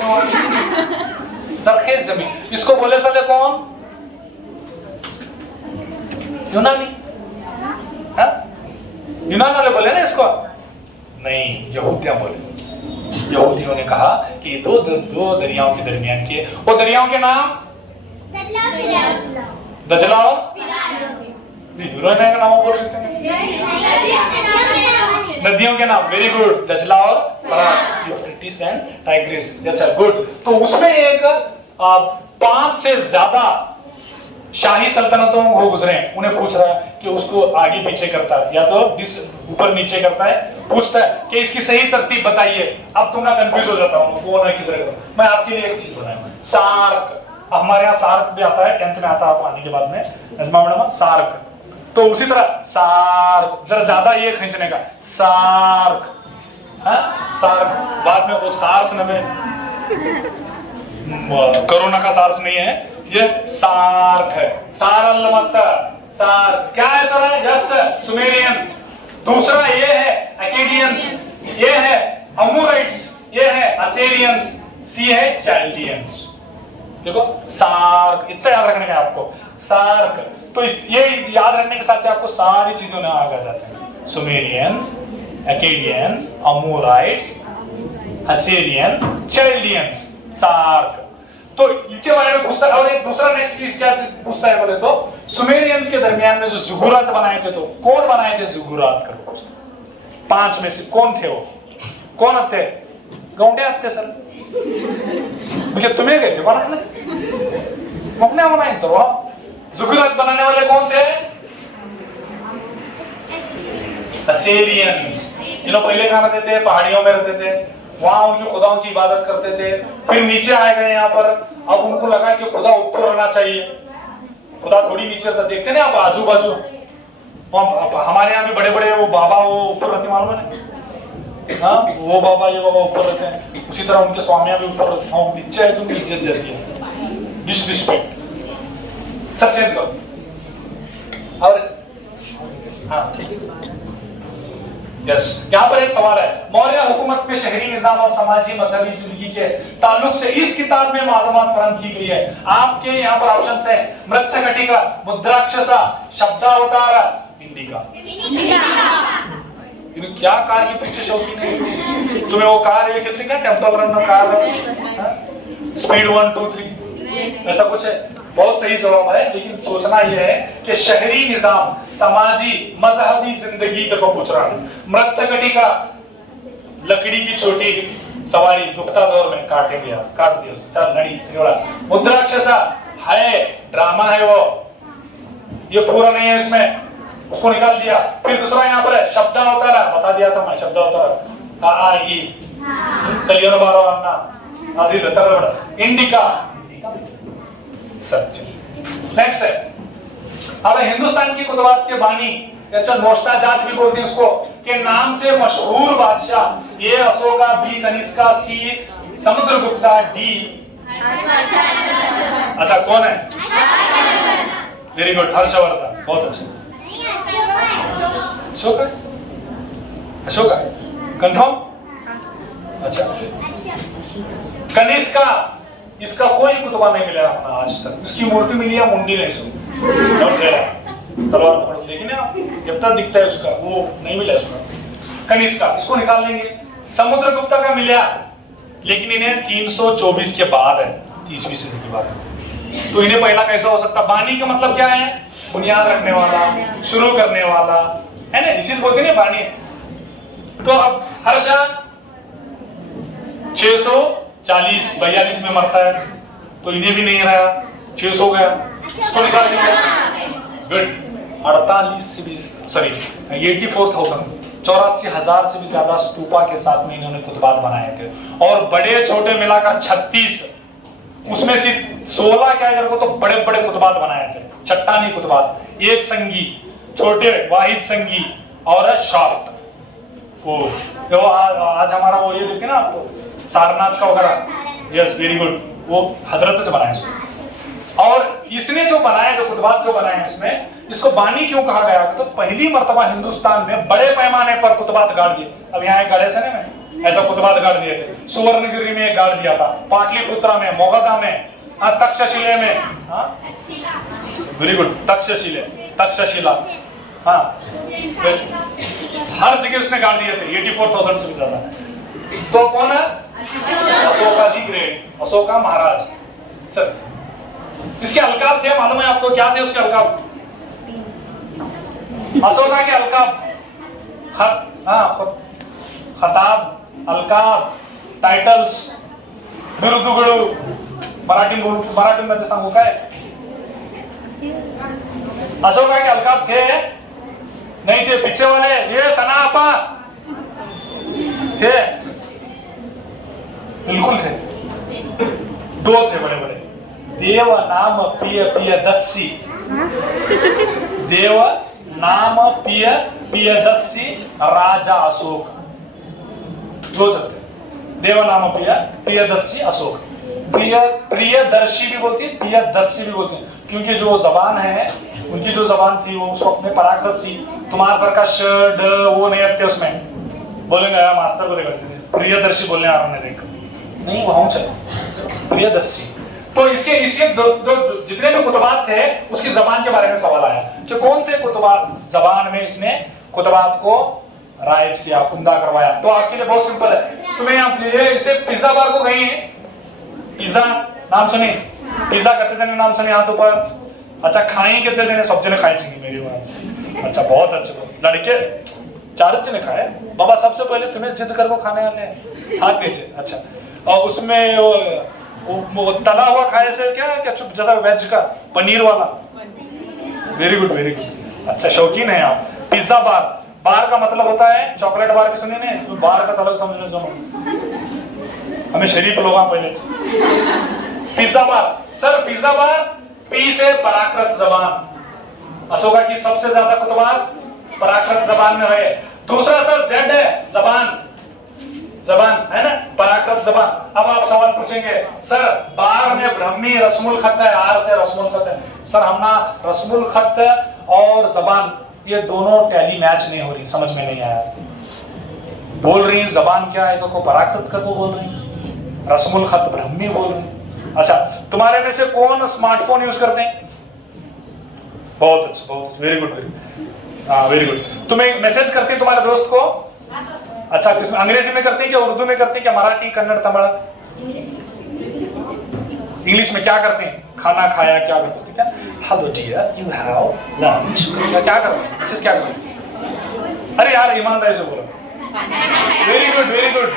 जरखेज जमीन। इसको बोले साले कौन? यूनानी। हाँ यूनान वाले बोले ना इसको? नहीं, यहूदियां बोले। यहूदियों ने कहा कि 2 दरियाओं के दरमियान के, वो दरियाओं के नाम दजला और यूरोन का नाम बोल रहे थे। नदियों के नाम, वेरी गुड, दजला और फरात, यूफ्रेटिस एंड टाइग्रिस। अच्छा गुड। तो उसमें एक 5 से ज्यादा शाही सल्तनतों को गुजरे, उन्हें पूछ रहा है कि उसको आगे पीछे करता है या तो ऊपर नीचे करता है, पूछता है कि इसकी सही तरतीब बताइए। अब तुम ना कंफ्यूज हो जाता हूँ कौन है किधर। मैं आपके लिए एक चीज बनाया, सार्क। हमारे यहाँ सार्क भी आता है, 10th में आता है आने के बाद में, नजमा मैडम, सार्क। तो उसी तरह सार्क, जरा ज्यादा ये खींचने का, सार्क सार्क, बाद में वो सार्स में कोरोना का सार्स नहीं है, ये सार्क है। सारल मत सार्क क्या है सर? Yes Sumerian. दूसरा ये है अकेडियंस, ये है अमोराइट्स, ये है असेरियंस, सी है चाइल्डियंस। देखो सार्क, इतना याद रखने का आपको सार्क। तो ये याद रखने के साथ आपको सारी चीजों में आगे जाते हैं। Sumerians, Akkadians, Amorites, Assyrians, Chaldeans, सार्क। तो इसके बारे में पूछता है। और एक दूसरा नेक्स्ट चीज क्या पूछता है बोले तो सुमेरियंस के दरमियान में जो ज़ुगुरात बनाए थे, तो कौन बनाए थे ज़ुगुरात? कर पूछता 5 में से कौन थे वो? कौन थे? गौंडे आते सर, मुझे तुम्हें कहते बनाने मकने बनाए सर। वहां ज़ुगुरात बनाने वाले कौन थे? असेरियंस। ये लोग पहले कहां रहते थे? पहाड़ियों में रहते थे, वहां उनकी खुदाओं की इबादत करते थे। फिर नीचे आए गए यहाँ पर, अब उनको लगा कि खुदा ऊपर रहना चाहिए, खुदा थोड़ी नीचे रहता। देखते ना आप आजू बाजू, हमारे यहाँ भी बड़े बड़े वो बाबा वो ऊपर रहते, मालूम है? हाँ, वो बाबा ये बाबा ऊपर रहते हैं, उसी तरह उनके स्वामियां भी ऊपर रहते हैं। नीचे है तो उनकी इज्जत जाती है, डिसरिस्पेक्ट। सब चेंज करो। और हाँ यस, यहाँ पर एक सवाल है, मौर्य हुकूमत में शहरी निजाम और समाजी मजहबी जिंदगी के ताल्लुक से इस किताब में मालूमात फराहम की गई है। आपके यहाँ पर ऑप्शन है मृच्छकटिका, मुद्राक्षसा, शब्दावतार, इंडिका। क्या कार की पीछे शौकीन है तुम्हें? वो कार है कितनी क्या टेम्पल रन कार है, स्पीड 1 2 3 ऐसा कुछ है। बहुत सही जवाब है, लेकिन सोचना यह है कि शहरी निजाम, समाजी मजहबी जिंदगी को पूछ रहा है। मृच्छकटिका, लकड़ी की छोटी सवारी, गुप्ता दौर में काटेंगे आप, काट दिया चल नड़ी सिगड़ा। मुद्राक्षसा है, ड्रामा है वो, ये पूरा नहीं है इसमें, उसको निकाल दिया। फिर दूसरा यहाँ पर है शब्दावतारा, बता दिया था मैं शब्दावतारा, आ ई कलियों बारो अन्ना आदि लतर। इंडिका सच। नेक्स्ट है, अब हिंदुस्तान की कुतुबात के बानी, अच्छा नोस्टा जात भी बोलते हैं उसको, के नाम से मशहूर बादशाह, ये अशोका, बी कनिष्का, सी समुद्रगुप्ता, डी अच्छा कौन है? वेरी गुड, हर्षवर्धन, बहुत अच्छा। अशोका, अशोका कंफर्म? अच्छा। कनिष्का, इसका कोई कुतुबा नहीं मिला अपना आज तक। उसकी मूर्ति मिली है, मुंडी नहीं सुन तलवार पकड़, लेकिन जब तक दिखता है उसका, वो नहीं मिला उसका। कनिष्का, इसको निकाल लेंगे। समुद्रगुप्ता का मिला, लेकिन इन्हें 324 के बाद है, 30वीं सदी के बाद। तो इन्हें पहला कैसा हो सकता? बानी का मतलब क्या है? बुनियाद रखने वाला, शुरू करने वाला, है ना, इसी बोलते हैं बानी। तो अब हर्षा 642 में मरता है, तो इन्हें भी नहीं रहा, 600 गया, इसको निकाल दिया। गुड, 48 से भी सॉरी 84,000 से भी ज्यादा स्तूपा के साथ में इन्होंने कुतुबात बनाए थे, और बड़े छोटे मिलाकर 36, उसमें से 16 क्या इधर को तो बड़े बड़े कुतुबात बनाए थे, चट्टानी कुतुबात, एक संगी, छोटे वाहिद संगी और शाफ्ट। वो आज हमारा वो ये देखते ना आपको सारनाथ का वगैरह, यस वेरी गुड, वो हजरत से बनाए। और इसने जो बनाया, जो कुतुबात जो बनाए इसमें, इसको बानी क्यों कहा गया? तो पहली मर्तबा हिंदुस्तान में बड़े पैमाने पर कुतुबात गाड़ दिए। अब यहाँ एक गढ़े से में ऐसा कुतुबात गाड़ दिए थे। सुवर्णगिरी में एक गाड़ दिया था, पाटलिपुत्रा में, मोगधा में, तक्षशिला में, वेरी गुड, तक्षशिला, हाँ हर जगह उसने गाड़ दिए थे, 84,000 से भी ज्यादा। तो कौन है? अशोका जी ग्रेट, अशोका महाराज। सर इसके अलकाब थे, मालूम है आपको क्या थे उसके अलकाब? अशोका के अलकाब, खताब, अलकाब, टाइटल्स, बिरुदुगुळू, मराठी मध्ये सांगू काय? अशोका के अलकाब थे, नहीं थे? पीछे वाले ये सनापा थे, बिल्कुल थे, 2 थे बड़े बड़े। देव नाम पिय पियदस्सी, देव नाम पिय पियदस्सी राजा अशोक। स्लो चलते हैं। देवनाम प्रिय, प्रियदर्शी अशोक। प्रियदर्शी भी बोलती है, प्रियदर्शी भी बोलते हैं, क्योंकि जो जबान है उनकी जो जबान थी वो उस वक्त में पराकृत थी। तुम्हारा सर का श ड वो नहीं आते उसमें, बोलेंगे यार मास्टर बोलेगा प्रियदर्शी बोलने आ रहा देख नहीं, वहां चलो प्रियदर्शी। तो इसके इसके जितने भी कुतबात थे उसकी जबान के बारे में सवाल आया कि कौन से कुतबात जबान में इसने कुतबात को राइज किया, कुंदा करवाया। तो आपके लिए बहुत सिंपल है, तुम्हें आप लिए इसे पिज्जा बार को गई है, पिज्जा नाम सुनी, पिज्जा करते जने नाम सुने हाथ ऊपर। अच्छा खाई कितने जने, सब जने खाई चाहिए मेरी बात। अच्छा बहुत अच्छा, लड़के 4 जने खाए बाबा, सबसे पहले तुम्हें जिद कर को खाने वाले हाथ दीजिए। अच्छा और उसमें वो तला हुआ खाए से क्या क्या चुप जैसा वेज का पनीर वाला, वेरी गुड वेरी गुड, अच्छा शौकीन है आप। पिज्जा बार, बार का मतलब होता है चॉकलेट बार की सुनी नहीं, तो बार का अलग समझने जो हमें शरीफ लोग पहले। पिज्जा बार सर, पिज्जा बार पी से पराकृत जबान, अशोका की सबसे ज्यादा कुतबात पराकृत जबान में है। दूसरा सर जेड है जबान, जबान है ना पराकृत जबान। अब आप सवाल पूछेंगे सर बार में ब्रह्मी रस्मुल खत है, आर से रस्मुल खत है। सर हमना रस्मुल खत और जबान ये दोनों टैली मैच नहीं हो रही, समझ में नहीं आया। बोल रही जबान क्या है, को पराकृत खत बोल रही, रस्मुल खत ब्रह्मी बोल रही। अच्छा तुम्हारे में से कौन स्मार्टफोन यूज करते हैं? बहुत अच्छा, बहुत वेरी गुड वेरी गुड, हाँ वेरी गुड। तुम्हें मैसेज करते हैं तुम्हारे दोस्त को? अच्छा किसमें, अंग्रेजी में करते हैं क्या उर्दू में करते हैं क्या, मराठी कन्नड़ तमिल? इंग्लिश में क्या करते हैं? खाना खाया क्या करते हैं? Hello dear you have lunch, क्या कर रहे हैं? मैसेज क्या कर रहे हैं? अरे यार ईमानदारी से बोलो। Very good very good.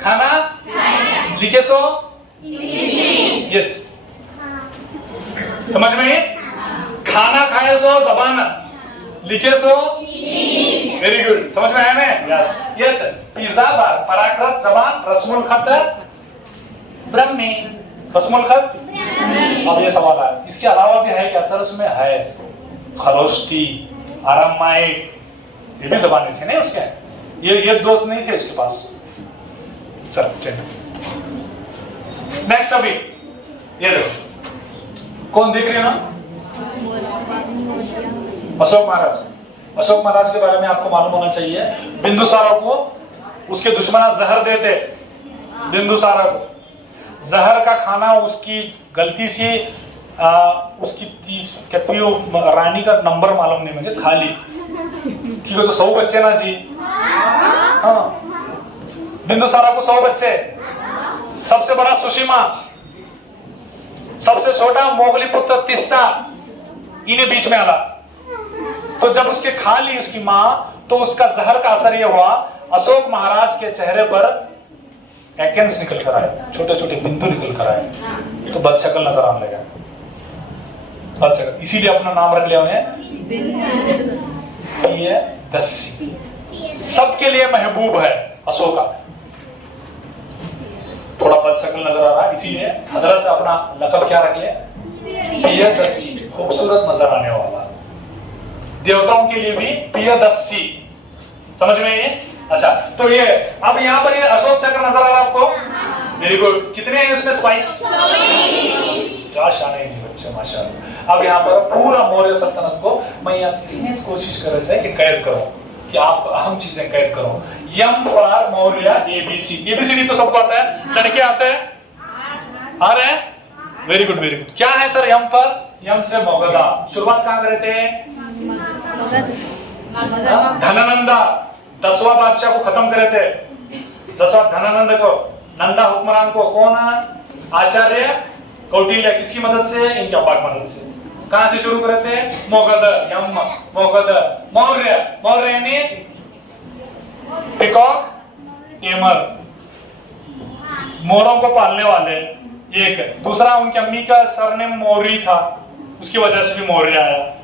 खाना लिखे सो यस, समझ में? खाना खाए सो जबान, लिखे सो वेरी गुड, समझ में आया ना? Yes yes. पिज्जा बार पराकृत जबान, रस्मुल खत ब्रह्मी, रस्मुल खत। अब ये सवाल है इसके अलावा भी है क्या? सर उसमें है खरोष्टी, अरामाइक, ये भी जबानें थे ना उसके, ये दोस्त नहीं थे उसके पास। सर चलिए नेक्स्ट, अभी ये देखो कौन देख रहे हैं ना, अशोक महाराज। अशोक महाराज के बारे में आपको मालूम होना चाहिए, बिंदुसारा को उसके दुश्मन जहर देते, बिंदुसारा को जहर का खाना उसकी गलती से उसकी 30 रानी का नंबर मालूम नहीं मुझे, खाली क्योंकि तो 100 बच्चे ना जी, हाँ बिंदुसारा को 100 बच्चे, सबसे बड़ा सुशीमा, सबसे छोटा मोगली पुत्र तिस्सा, इन्हें बीच में आला। तो जब उसके खा ली उसकी मां, तो उसका जहर का असर यह हुआ अशोक महाराज के चेहरे पर एक्केंस निकल कर आए, छोटे छोटे बिंदु निकल कर आए, तो बदशक्ल नजर आने लगा, बदशक्ल। इसीलिए अपना नाम रख लिया उन्हें प्रियदर्शी, सबके लिए महबूब है अशोका। थोड़ा बदशक्ल नजर आ रहा है, इसीलिए हजरत अपना लकब क्या रख लिया? प्रियदर्शी, खूबसूरत नजर आने वाला। देवताओं के लिए भी प्रियदर्शी, समझ में ये? अच्छा तो ये अब यहाँ पर ये अशोक चक्र नजर आ रहा है आपको? Very good. कितने हैं इसमें स्पाइक्स? क्या शान है जी बच्चे, माशाल्लाह। अब यहाँ पर पूरा मौर्य सल्तनत को मैं यहाँ इसमें कोशिश कर रहे कि कैद करो, कि आपको अहम चीजें कैद करो। यम पर मौर्य एबीसी, एबीसीडी तो सबको आता है, लड़के आते हैं, आ रहे हैं? Very good very good. क्या है सर यम पर? यम से मगधा, शुरुआत कहाँ करे थे? धनानंदा, 10वां बादशाह को खत्म करे थे, 10वां धनानंद को, नंदा हुक्मरान को। कौन? आचार्य कौटिल्य, किसकी मदद से? इनके अब्बा की मदद से। कहां से शुरू करे थे? मगध, यम, मगध, मौर्य, मौर्य यानी पिकॉक टेमर, मोरों को पालने वाले। एक दूसरा, उनकी अम्मी का सरनेम मौर्य था, उसकी वजह से भी मौर्य आया,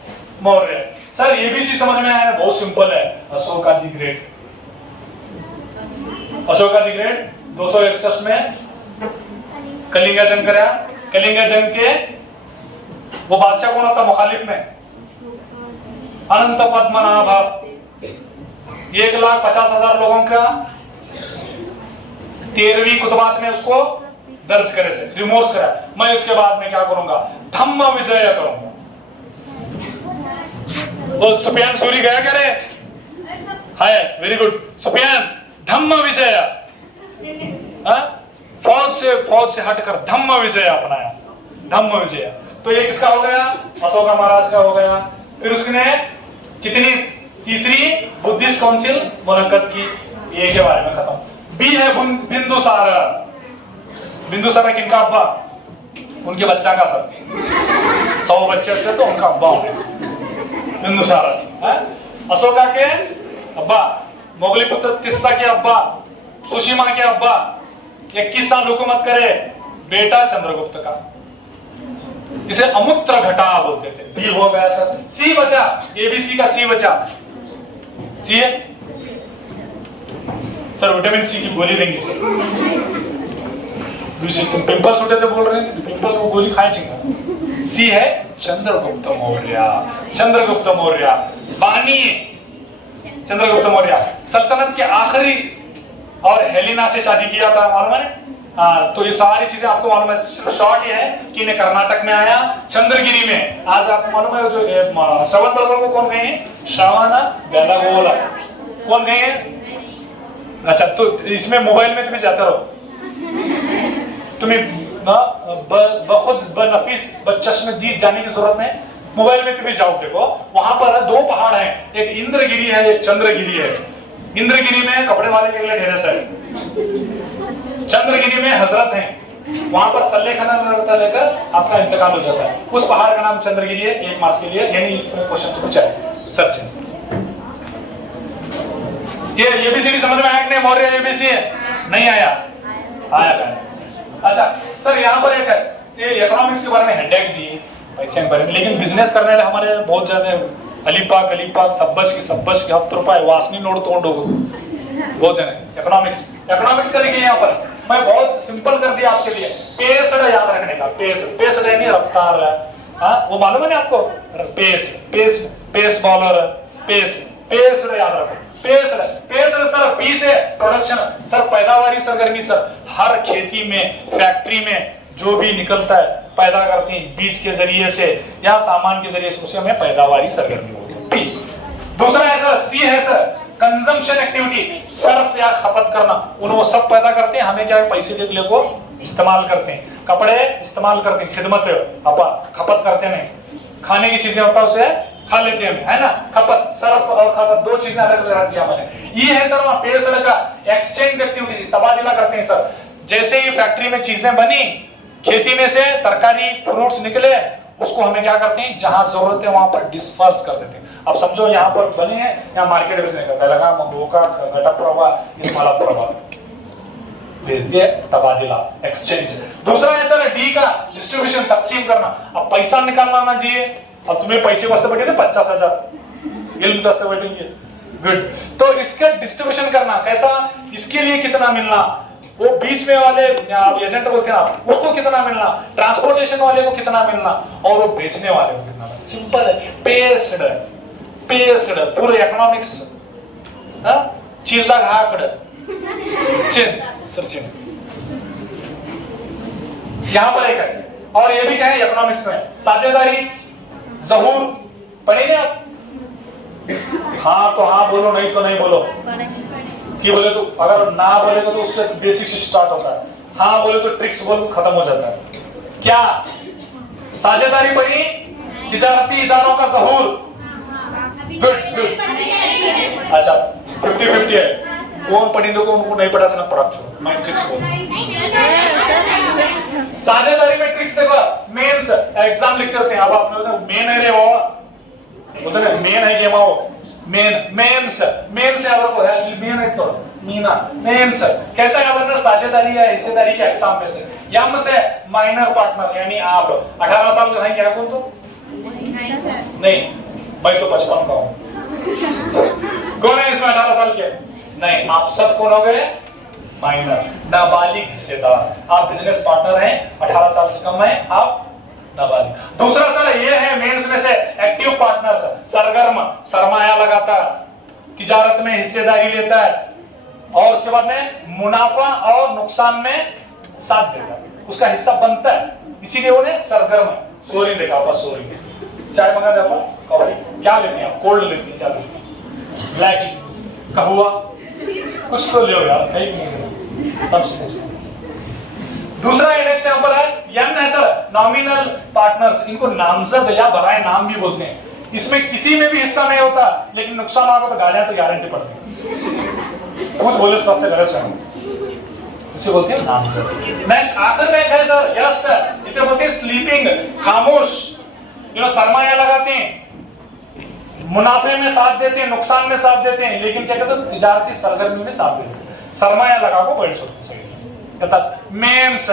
मौर्य। सर एबीसी समझ में आया? बहुत सिंपल है, Ashoka the great. Ashoka the great 261 में कलिंगा जंग करा। कलिंगा जंग के वो बादशाह कौन था मुखालिफ में? अनंत पद्मनाभ। 1,50,000 लोगों का 13वीं कुतुबात में उसको दर्ज करे से रिमोर्स करा। मैं उसके बाद में क्या करूंगा, धम्म विजय करूंगा। वो सुफियान सूरी गया करे है, वेरी गुड सुफियान, धम्म विजय, फौज से हटकर धम्म विजय अपनाया, धम्म विजय। तो ये किसका हो गया, अशोका महाराज का हो गया। फिर उसने कितनी, तीसरी बुद्धिस्ट काउंसिल मुनक्कद की, ए के बारे में खत्म। बी है बिंदुसार। बिंदुसार किनका अब्बा, उनके बच्चा का सब 100 बच्चे थे तो उनका अब्बा बिंदुसार है। अशोका के अब्बा, मोगलीपुत्र तिस्सा के अब्बा, सुशीमा के अब्बा, 21 साल हुकूमत करे बेटा चंद्रगुप्त का। इसे अमुत्र घटा बोलते थे। बी हो गया सर। सी बचा, एबीसी का सी बचा। सी है सर, विटामिन सी की गोली देंगी सर। तुम पिंपल्स उठे थे बोल रहे हैं, पिंपल को गोली खाए चाहिए। सी है चंद्रगुप्त मौर्य। चंद्रगुप्त मौर्य बानी, चंद्रगुप्त मौर्य सल्तनत के आखिरी, और हेलिना से शादी किया था, मालूम है? हाँ, तो ये सारी चीजें आपको मालूम है। शॉर्ट ये है कि इन्हें कर्नाटक में आया, चंद्रगिरी में। आज आपको मालूम है जो श्रवण बेलगोल को कौन कहे, श्रवण बेलगोल कौन कहे? अच्छा, तो इसमें मोबाइल में तुम्हें जाते रहो, तुम्हें बखुद बनफीस बचश्म दीद जाने की जरूरत नहीं। मोबाइल में तुम्हें जाओ, देखो वहां पर 2 पहाड़ हैं, एक इंद्रगिरी है, एक चंद्रगिरी है। इंद्रगिरी में कपड़े वाले के लिए ढेर सारे, चंद्रगिरी में हजरत हैं, वहां पर सल्ले खाना लेकर आपका इंतकाल हो जाता है। उस पहाड़ का नाम चंद्रगिरी है, 1 मास के लिए। यानी इसमें क्वेश्चन पूछा है, सर्च है। ये एबीसीडी समझ में आया कि नहीं? मौर्य एबीसी है, नहीं आया? आया था। अच्छा सर, यहाँ पर एक है, ये इकोनॉमिक्स के बारे में हेडेक जी, पैसे के बारे में, लेकिन बिजनेस करने वाले हमारे बहुत ज्यादा अलीपाक सब्बश के 10 रुपए वासनी नोट तोड़ दो बहुत ज्यादा। इकोनॉमिक्स करेंगे यहाँ पर। मैं बहुत सिंपल कर दिया आपके लिए, पेसड याद रखने का। पेसड यानी रफ्तार है, हाँ वो मालूम है ना आपको? पेस बॉलर, पेसड याद रखो। पेसड सर, पी से प्रोडक्शन सर, पैदावारी सरगर्मी सर। हर खेती में, फैक्ट्री में जो भी निकलता है, पैदा करते हैं बीज के जरिए से या सामान के जरिए से, उसे हमें पैदावारी सरगर्मी बोलते हैं। दूसरा है सर, सी है सर, कंजम्पशन एक्टिविटी, सर्फ या खपत करना। वो सब पैदा करते हैं, हमें क्या है, पैसे के लिए को इस्तेमाल करते हैं। कपड़े इस्तेमाल करते हैं, खिदमत खपत करते नहीं। खाने की चीजें होता है उसे खा लेते हैं, है ना? खपत, सर्फ और खपत 2 चीजें अलग अलग रखी मैंने। ये है सर वहां पेसड का एक्सचेंज एक्टिविटी, तबादला करते हैं सर। जैसे ही फैक्ट्री में चीजें बनी, खेती में से तरकारी फ्रूट्स निकले, उसको हमें क्या करते हैं, जहां जरूरत है वहां पर डिस्पर्स कर देते हैं। अब समझो यहाँ पर बने हैं, यहाँ मार्केट में से निकलता है, लगा मंगोका घटप्रभा इस्मालप्रभा, ये तबादला एक्सचेंज। दूसरा है सर डी का डिस्ट्रीब्यूशन, तकसीम करना। अब पैसा निकालना ना चाहिए, अब तुम्हें पैसे वास्ते बैठे ना 50,000 इल्म वास्ते बैठेंगे, गुड। तो इसका डिस्ट्रीब्यूशन करना कैसा, इसके लिए कितना मिलना, वो बीच में वाले एजेंट बोलते हैं ना, उसको कितना मिलना, ट्रांसपोर्टेशन वाले को कितना मिलना, और वो बेचने वाले को कितना मिलना। सिंपल है, पेस्ड पूरे इकोनॉमिक्स। चिल्ला घाकड़ चेंज सर्चिंग यहां पर एक है। और ये भी क्या है इकोनॉमिक्स में, साझेदारी, ज़हूर पढ़ेंगे आप? हाँ तो हाँ बोलो, नहीं तो नहीं बोलो। कि बोले तो, अगर ना बोलेगा तो उसके बेसिक से स्टार्ट होता है, हाँ बोले तो ट्रिक्स बोल खत्म हो जाता है। क्या साझेदारी पढ़ी, तिजारती इदारों का ज़हूर, गुड गुड। अच्छा 50-50 है, कौन पढ़ी लोगों उनको नहीं पढ़ा सकना, पढ़ा छोड़ो, मैं ट्रिक्स बोल। साझेदारी में ट्रिक्स देखो, मेंस एग्जाम लिखते होते हैं। अब आपने मेन है रे, वो बोलते हैं मेन है, ये वो मेंस अगर मेन है तो मीना मेंस कैसा है, साझेदारी या हिस्सेदारी के एग्जाम में से। यम से माइनर पार्टनर, यानी आप 18 साल का है क्या, कौन तो नहीं, मैं तो 55 का हूं। कौन है इसमें 18 साल के? नहीं, आप सब कौन हो गए, माइनर, नाबालिग हिस्सेदार। आप बिजनेस पार्टनर हैं, 18 साल से कम है, आप नाबालिग। दूसरा सर ये है मेंस में से एक्टिव पार्टनर, सरगर्म, सरमाया लगाता है, तिजारत में हिस्सेदारी लेता है, और उसके बाद में मुनाफा और नुकसान में साथ देगा, उसका हिस्सा बनता है, इसीलिए उन्हें सरगर्म है। सोरी देखा होगा, सोरी चाय मंगा दे कॉफी, क्या लेते हैं आप? कोल्ड लेते हैं, क्या लेते हैं? ब्लैक, कहवा, कुछ तो ले यार, नहीं तब से। दूसरा नेक्स्ट यहाँ पर है यन है सर, नॉमिनल पार्टनर्स, इनको नामजद या बराए नाम भी बोलते हैं। इसमें किसी में भी हिस्सा नहीं होता, लेकिन नुकसान होगा तो गालियां तो गारंटी पड़ती है, कुछ बोले स्पष्ट गलत स्वयं, इसे बोलते हैं नामजद। नेक्स्ट आखिर में है सर यस सर, इसे बोलते हैं स्लीपिंग, खामोश। सरमाया लगाते हैं, मुनाफे में साथ देते हैं, नुकसान में साथ देते हैं, लेकिन क्या कहते हैं तिजारती सरगर्मी में साथ देते हैं। सरमाया लगा को बैठ सकते सही से। मेंस,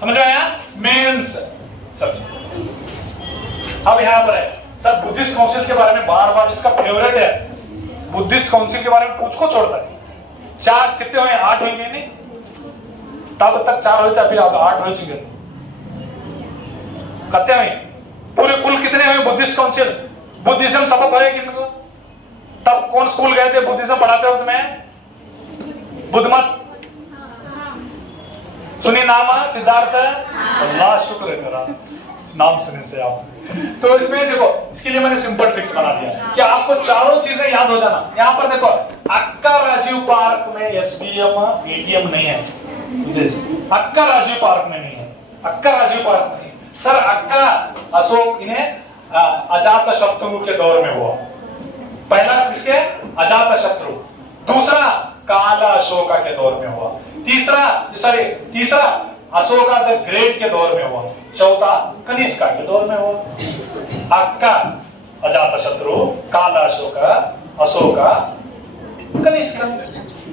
समझ में आया? Means sir. अब यहां पर है सर बुद्धिस्ट काउंसिल के बारे में बार बार, इसका फेवरेट है, बुद्धिस्ट काउंसिल के बारे में पूछ को छोड़ता है। 4 कितने हुए? 8 होंगे नहीं, तब तक 4 होते, अभी आप 8 हो चुके। कितने हुए पूरे कुल कितने हुए बुद्धिस्ट काउंसिल? बुद्धिज्म सबक हुए किनको? तब कौन स्कूल गए थे बुद्धिज्म पढ़ाते वक्त में? बुद्ध मत सुनी नाम सिद्धार्थ? अल्लाह शुक्र है नाम सुनने से आप। तो इसमें देखो, इसके लिए मैंने सिंपल ट्रिक्स बना दिया कि आपको चारों चीजें याद हो जाना। यहाँ पर देखो, अक्का राजीव पार्क में एसबीएम एटीएम नहीं है, अक्का राजीव पार्क में नहीं है, अक्का राजीव पार्क नहीं सर। अक्का अशोक इन्हें अजात शत्रु के दौर में हुआ, पहला किसके? अजात शत्रु, दूसरा काला अशोका के दौर में हुआ, तीसरा अशोका द ग्रेट के दौर में हुआ, चौथा कनिष्का के दौर में हुआ। अक्का, अजातशत्रु, काला अशोका, अशोका, कनिष्का,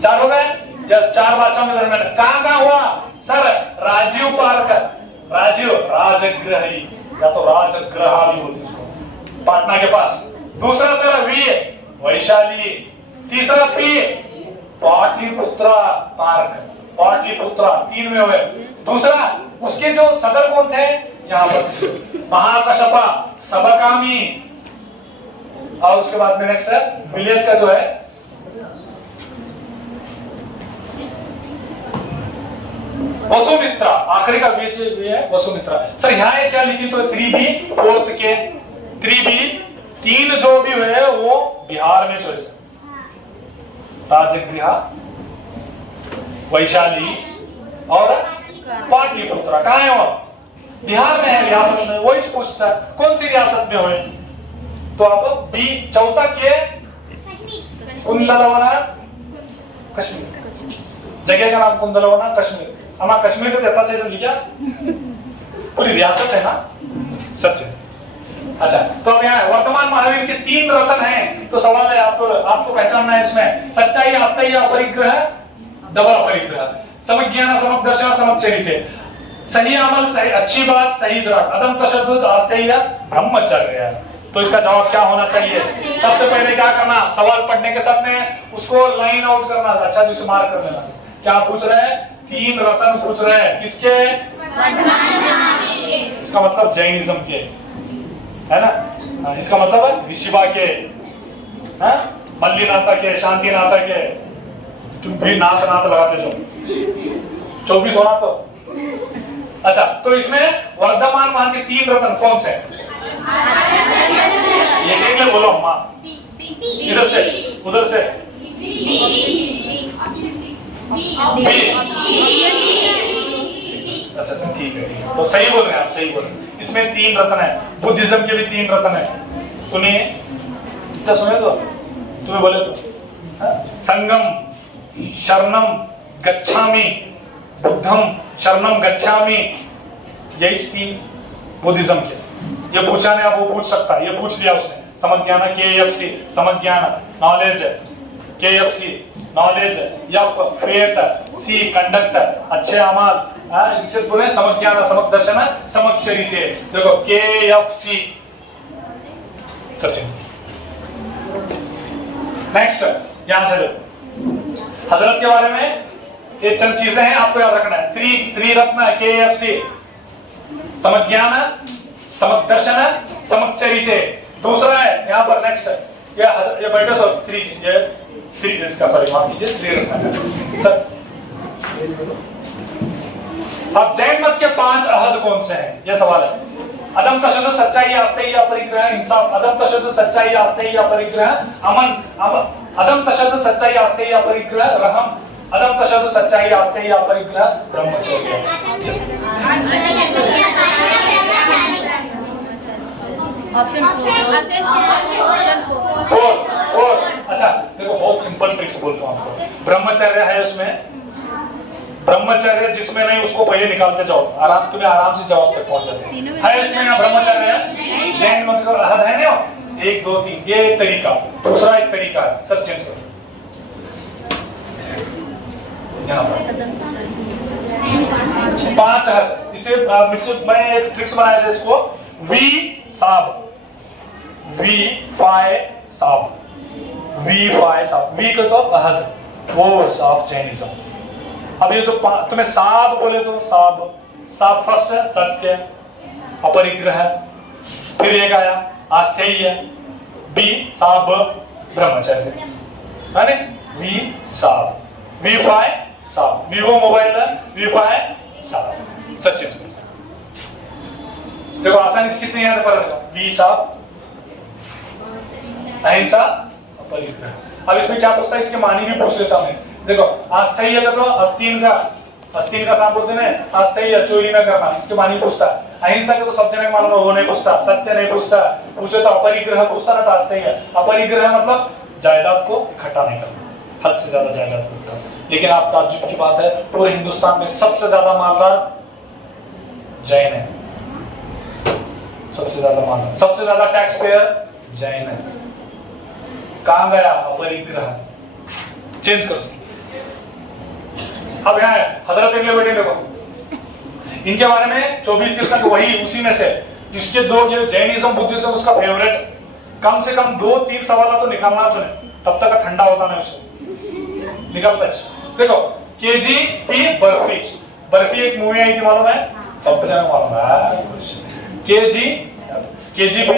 4 हो गए। यस, 4 बादशाह में दरमियान कहां हुआ सर? राजीव पार्क, राजीव राजगृही या तो राजगृहा भी बोलते उसको, पटना के पास। दूसरा सर वी वैशाली, तीसरा पी पाटलिपुत्रा पार्क, पाटलिपुत्रा 3 में हुए। दूसरा उसके जो सदर कौन थे? यहाँ पर महाकशपा, सबकामी, और उसके बाद में नेक्स्ट है विलेज का जो है वसुमित्रा, आखिरी का बीच भी है वसुमित्रा। सर यहाँ क्या लिखी? तो 3B 4th के 3B 3 जो भी हुए वो बिहार में चॉइस, राजगृह, वैशाली और पाटलिपुत्रा। कहाँ है वो? बिहार में है, रियासत में। वही पूछता है कौन सी रियासत में हुए, तो आप बी चौथा के कुंदलवना, कश्मीर, जगह का नाम कुंदलवना, कश्मीर। हमारा कश्मीर को देता चाहिए समझी क्या? पूरी रियासत है ना, सच है। अच्छा, तो अब यहाँ वर्तमान महावीर के 3 रतन हैं, तो सवाल है आपको पहचानना है इसमें सच्चाई, अस्थायी, अपरिग्रह, डबल अपरिग्रह, समज्ञान, समदर्शन, समचरित, सही अमल, सही अच्छी बात, सही दृढ़, अदम तशद्दुद, अस्थायी, ब्रह्मचर्य। तो इसका जवाब क्या होना चाहिए? सबसे पहले क्या करना? सवाल पढ़ने के साथ में उसको लाइन आउट करना, अच्छा जिसे मार्क कर लेना। क्या पूछ रहे हैं? 3 रतन पूछ रहे हैं, किसके? इसका मतलब जैनिज्म के, है ना? इसका मतलब ऋषिवा के, मल्लीनाथा के, शांतिनाथा के। तुम भी नाथ लगाते जो 24 होना तो। अच्छा, तो इसमें वर्धमान मान के 3 रत्न कौन से? एक में बोलो अम्मा, इधर से उधर से। अच्छा ठीक है, तो सही बोल रहे हैं आप, सही बोल रहे हैं। इसमें 3 रत्न है, बुद्धिज्म के भी 3 रत्न है। सुनिए, इतना सुने तो तुम्हें बोले तो संगम, शरणम गच्छामि, बुद्धम शरणम गच्छामि, यही 3 बुद्धिज्म के। ये पूछा नहीं, आप वो पूछ सकता है, ये पूछ लिया उसने। समज्ञान KFC, समज्ञान knowledge, KFC knowledge, F faith, C conduct, अच्छे अमाल, इससे बोले समज्ञान, समदर्शन, समचरिते। देखो KFC सचिन। नेक्स्ट यहां चलो, हजरत के बारे में ये चंद चीजें हैं आपको याद रखना है। त्रिरत्न KFC, समज्ञान, समदर्शन, समचरिते। दूसरा है यहाँ पर नेक्स्ट, ये बैठो सो 3 ये 3 इसका सॉरी माफ कीजिए 3 रखना है सर। अब जैन मत के 5 अहद कौन से हैं, यह सवाल है। अदम तशद्दुद, सच्चाई, आस्तेय, अपरिग्रह, इंसाफ। अदम तशद्दुद, सच्चाई, आस्तेय, अपरिग्रह, अमन। अदम तशद्दुद, सच्चाई, आस्तेय, अपरिग्रह, रहम। अदम तशद्दुद, सच्चाई, आस्तेय, अपरिग्रह, ब्रह्मचर्य। ऑप्शन 4 अच्छा देखो बहुत सिंपल ट्रिक्स बोलता हूं आपको। ब्रह्मचर्य है उसमें, ब्रह्मचर्य जिसमें नहीं उसको पहले निकालते जाओ, तुम्हें आराम से जवाब तक पहुंच जाते है इसमें ना ब्रह्मचर्य है। जैन मत का अहद है ना 1 2 3, ये एक तरीका। दूसरा एक तरीका है सर, चेंज करो यहाँ पर 5 अहद। इसे मैं एक ट्रिक्स बनाया है इसको, वी साब, वी फाय साब, वी फाय साब। वी को तो अहद, वो ऑफ जैनिज्म। अब ये जो तुम्हें साब बोले तो साब, साब फर्स्ट है सत्य, अपरिग्रह, फिर एक आया आस्थेय, बी साब ब्रह्मचर्य, है ना। वी साब, वी फाय साब, वीवो मोबाइल है, वी फाय साब। सच्ची देखो आसानी से कितनी याद पड़ेगा, वी साब, अहिंसा, अपरिग्रह। अब इसमें क्या पूछता है, इसके मानी भी पूछ लेता हूं। देखो आस्थेय का तो आस्तीन का सांप बोलते हैं, आस्थेय चोरी न करना, इसके मानी पूछता है। अहिंसा का तो सब जने मालूम है, वो नहीं पूछता, सत्य नहीं पूछता, पूछे तो अपरिग्रह पूछता ना, तो आस्थेय। अपरिग्रह मतलब जायदाद को इकट्ठा नहीं करना, हद से ज्यादा जायदाद को इकट्ठा। लेकिन आप ताज्जुब की बात है, पूरे हिंदुस्तान में सबसे ज्यादा मालदार जैन है, सबसे ज्यादा मालदार, सबसे ज्यादा टैक्स पेयर जैन है। कहां गया अपरिग्रह, चेंज कर सकते। अब यहाँ है हजरत इब्न बेटी, देखो इनके बारे में 24 तीर्थंकर, वही उसी में से इसके 2 ये जैनिज्म बुद्धिज्म उसका फेवरेट। कम से कम 2-3 सवाल तो निकालना चुने, तब तक ठंडा होता नहीं उसको निकलता है। देखो केजीपी बर्फी, बर्फी एक मूवी आई थी मालूम है, तब मालूम है। केजीपी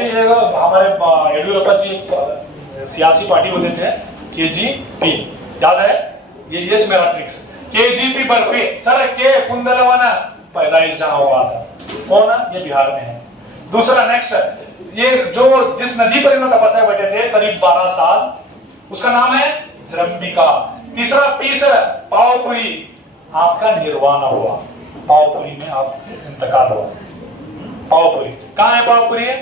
हमारे येडियुरप्पा जी सियासी पार्टी बोलते थे, केजीपी याद है, ये मेरा ट्रिक्स। केजीपी बर्फी सर, के कुंदलवाना पैदाइश जहां हुआ था, कौन है, ये बिहार में है। दूसरा नेक्स्ट, ये जो जिस नदी पर इन्होंने तपस्या बैठे थे करीब 12 साल, उसका नाम है जरंबिका। तीसरा पीस पावपुरी, आपका निर्वाण हुआ, पावपुरी में आप इंतकाल हुआ। पावपुरी कहां है, पावपुरी है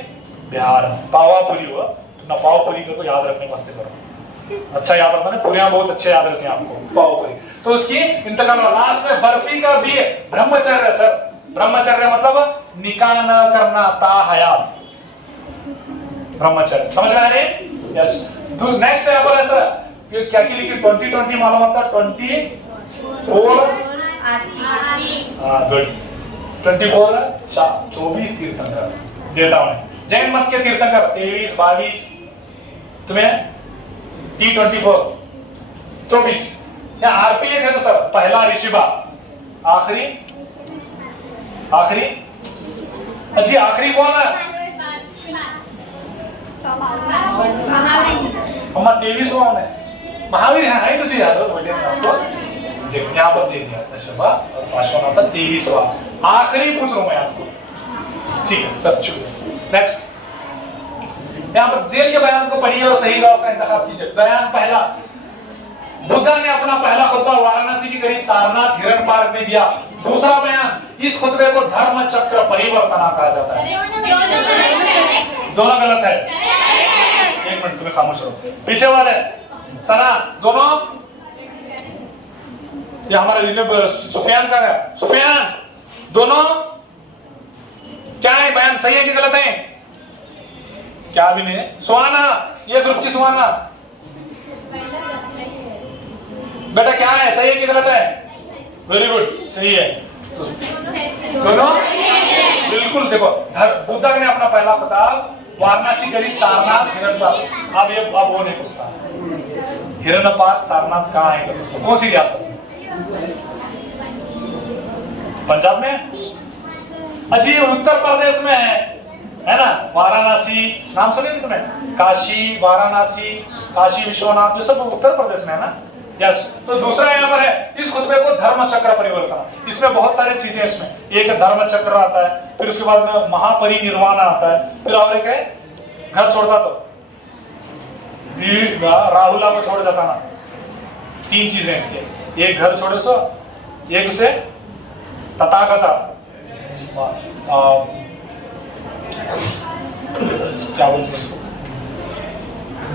बिहार में, पावापुरी हुआ ना। पावपुरी को याद रखने वास्ते करो, अच्छा याद रखना है, पुरिया बहुत अच्छे याद रहते हैं आपको, पावपुरी। तो उसकी इंतकाल हुआ। लास्ट में बर्फी का भी ब्रह्मचर्य सर, ब्रह्मचर्य मतलब निकाह न करना, ताहयात ब्रह्मचर्य, समझ में आ रही है? यस। नेक्स्ट यहाँ पर है सर, क्या की लिखी 2020 मालूम होता है, 24 गुड 24 तीर्थंकर देता हूं। जैन मत के तीर्थंकर 23 22, तुम्हें T24 24। या आरपी एक है तो सर, पहला ऋषिबा, आखिरी जी आखिरी कौन है, अम्मा 23 कौन है, महावीर है तो जी आपको देखो यहाँ पर दे दिया ऋषिबा और पांचवा नाम था 23वां, आखिरी पूछ रहा हूं मैं आपको, ठीक है सर। नेक्स्ट यहाँ पर जेल के बयान को पढ़िए और सही जवाब का इंतखाब कीजिए। बयान पहला, बुद्धा ने अपना पहला खुतबा वाराणसी के करीब सारनाथ हिरण पार्क में दिया। दूसरा बयान, इस खुतबे को धर्म चक्र परिवर्तना कहा जाता है। दोनों गलत है, एक मिनट तुम्हें खामोश रहो, पीछे वाले सना दोनों, ये हमारा सुफियान का है, सुफियान दोनों क्या है, बयान सही है कि गलत है, क्या भी नहीं है। सुहाना, ये ग्रुप की सुहाना बेटा क्या है, सही है कि गलत है, वेरी गुड सही है दोनों बिल्कुल। देखो बुद्धा ने अपना पहला खिताब वाराणसी करीब सारनाथ हिरण पार्क, अब वो नहीं पूछता हिरण पार्क सारनाथ कहाँ है, कौन सी रियासत में, पंजाब में, अजी उत्तर प्रदेश में है ना, वाराणसी नाम सुने नहीं तुमने? काशी, वाराणसी, काशी विश्वनाथ, ये सब उत्तर प्रदेश में है ना? यस। तो दूसरा यहाँ पर है इस खुतबे को धर्म चक्र परिवर्तन। इसमें बहुत सारी चीजें इसमें, एक धर्म चक्र आता है, फिर उसके बाद में महापरिनिर्वाण आता है, फिर और एक है घर छोड़ता तो राहुला को छोड़ जाता ना। 3 चीजें इसके, एक घर छोड़े सो, एक उसे तथागता क्या बोलते हैं उसको,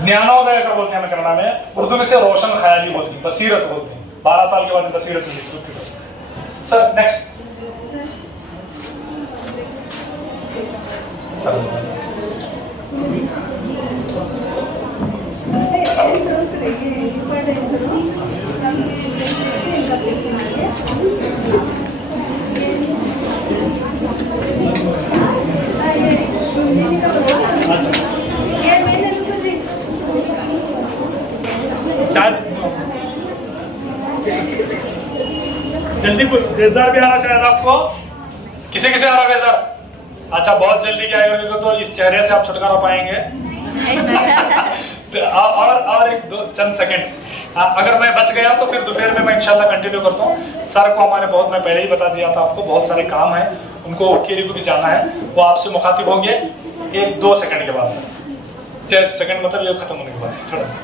ज्ञानोदय कर बोलते हैं कन्नड़ा में, उर्दू में से रोशन ख्याली बोलती है, बसीरत बोलते हैं। 12 साल के बाद बसीरत मिली। Sir next sir. जल्दी वेजर भी आ रहा शायद आपको, किसे किसे आ रहा वेजर? अच्छा बहुत जल्दी क्या करेंगे तो इस चेहरे से आप छुटकारा पाएंगे। और एक दो चंद सेकंड अगर मैं बच गया तो फिर दोपहर में मैं इंशाल्लाह कंटिन्यू करता हूँ। सर को हमारे बहुत, मैं पहले ही बता दिया था आपको, बहुत सारे काम है, उनको केरी को भी जाना है, वो आपसे मुखातिब होंगे 1-2 सेकंड के बाद, 4 सेकंड मतलब ये खत्म होने के बाद थोड़ा सा।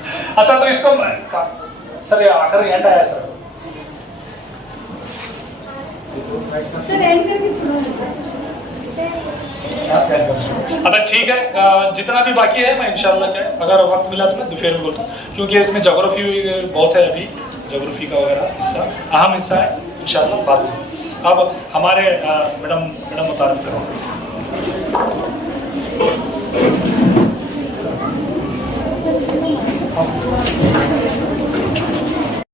अच्छा तो इसको सर ये आखिर एंड आया सर, अच्छा ठीक है। जितना भी बाकी है मैं इंशाल्लाह क्या अगर वक्त मिला तो मैं दोपहर में बोलता हूँ, क्योंकि इसमें ज्योग्राफी बहुत है, अभी ज्योग्राफी का वगैरह हिस्सा अहम हिस्सा है, इंशाल्लाह बाद में। अब हमारे मैडम मुतारिफ करो।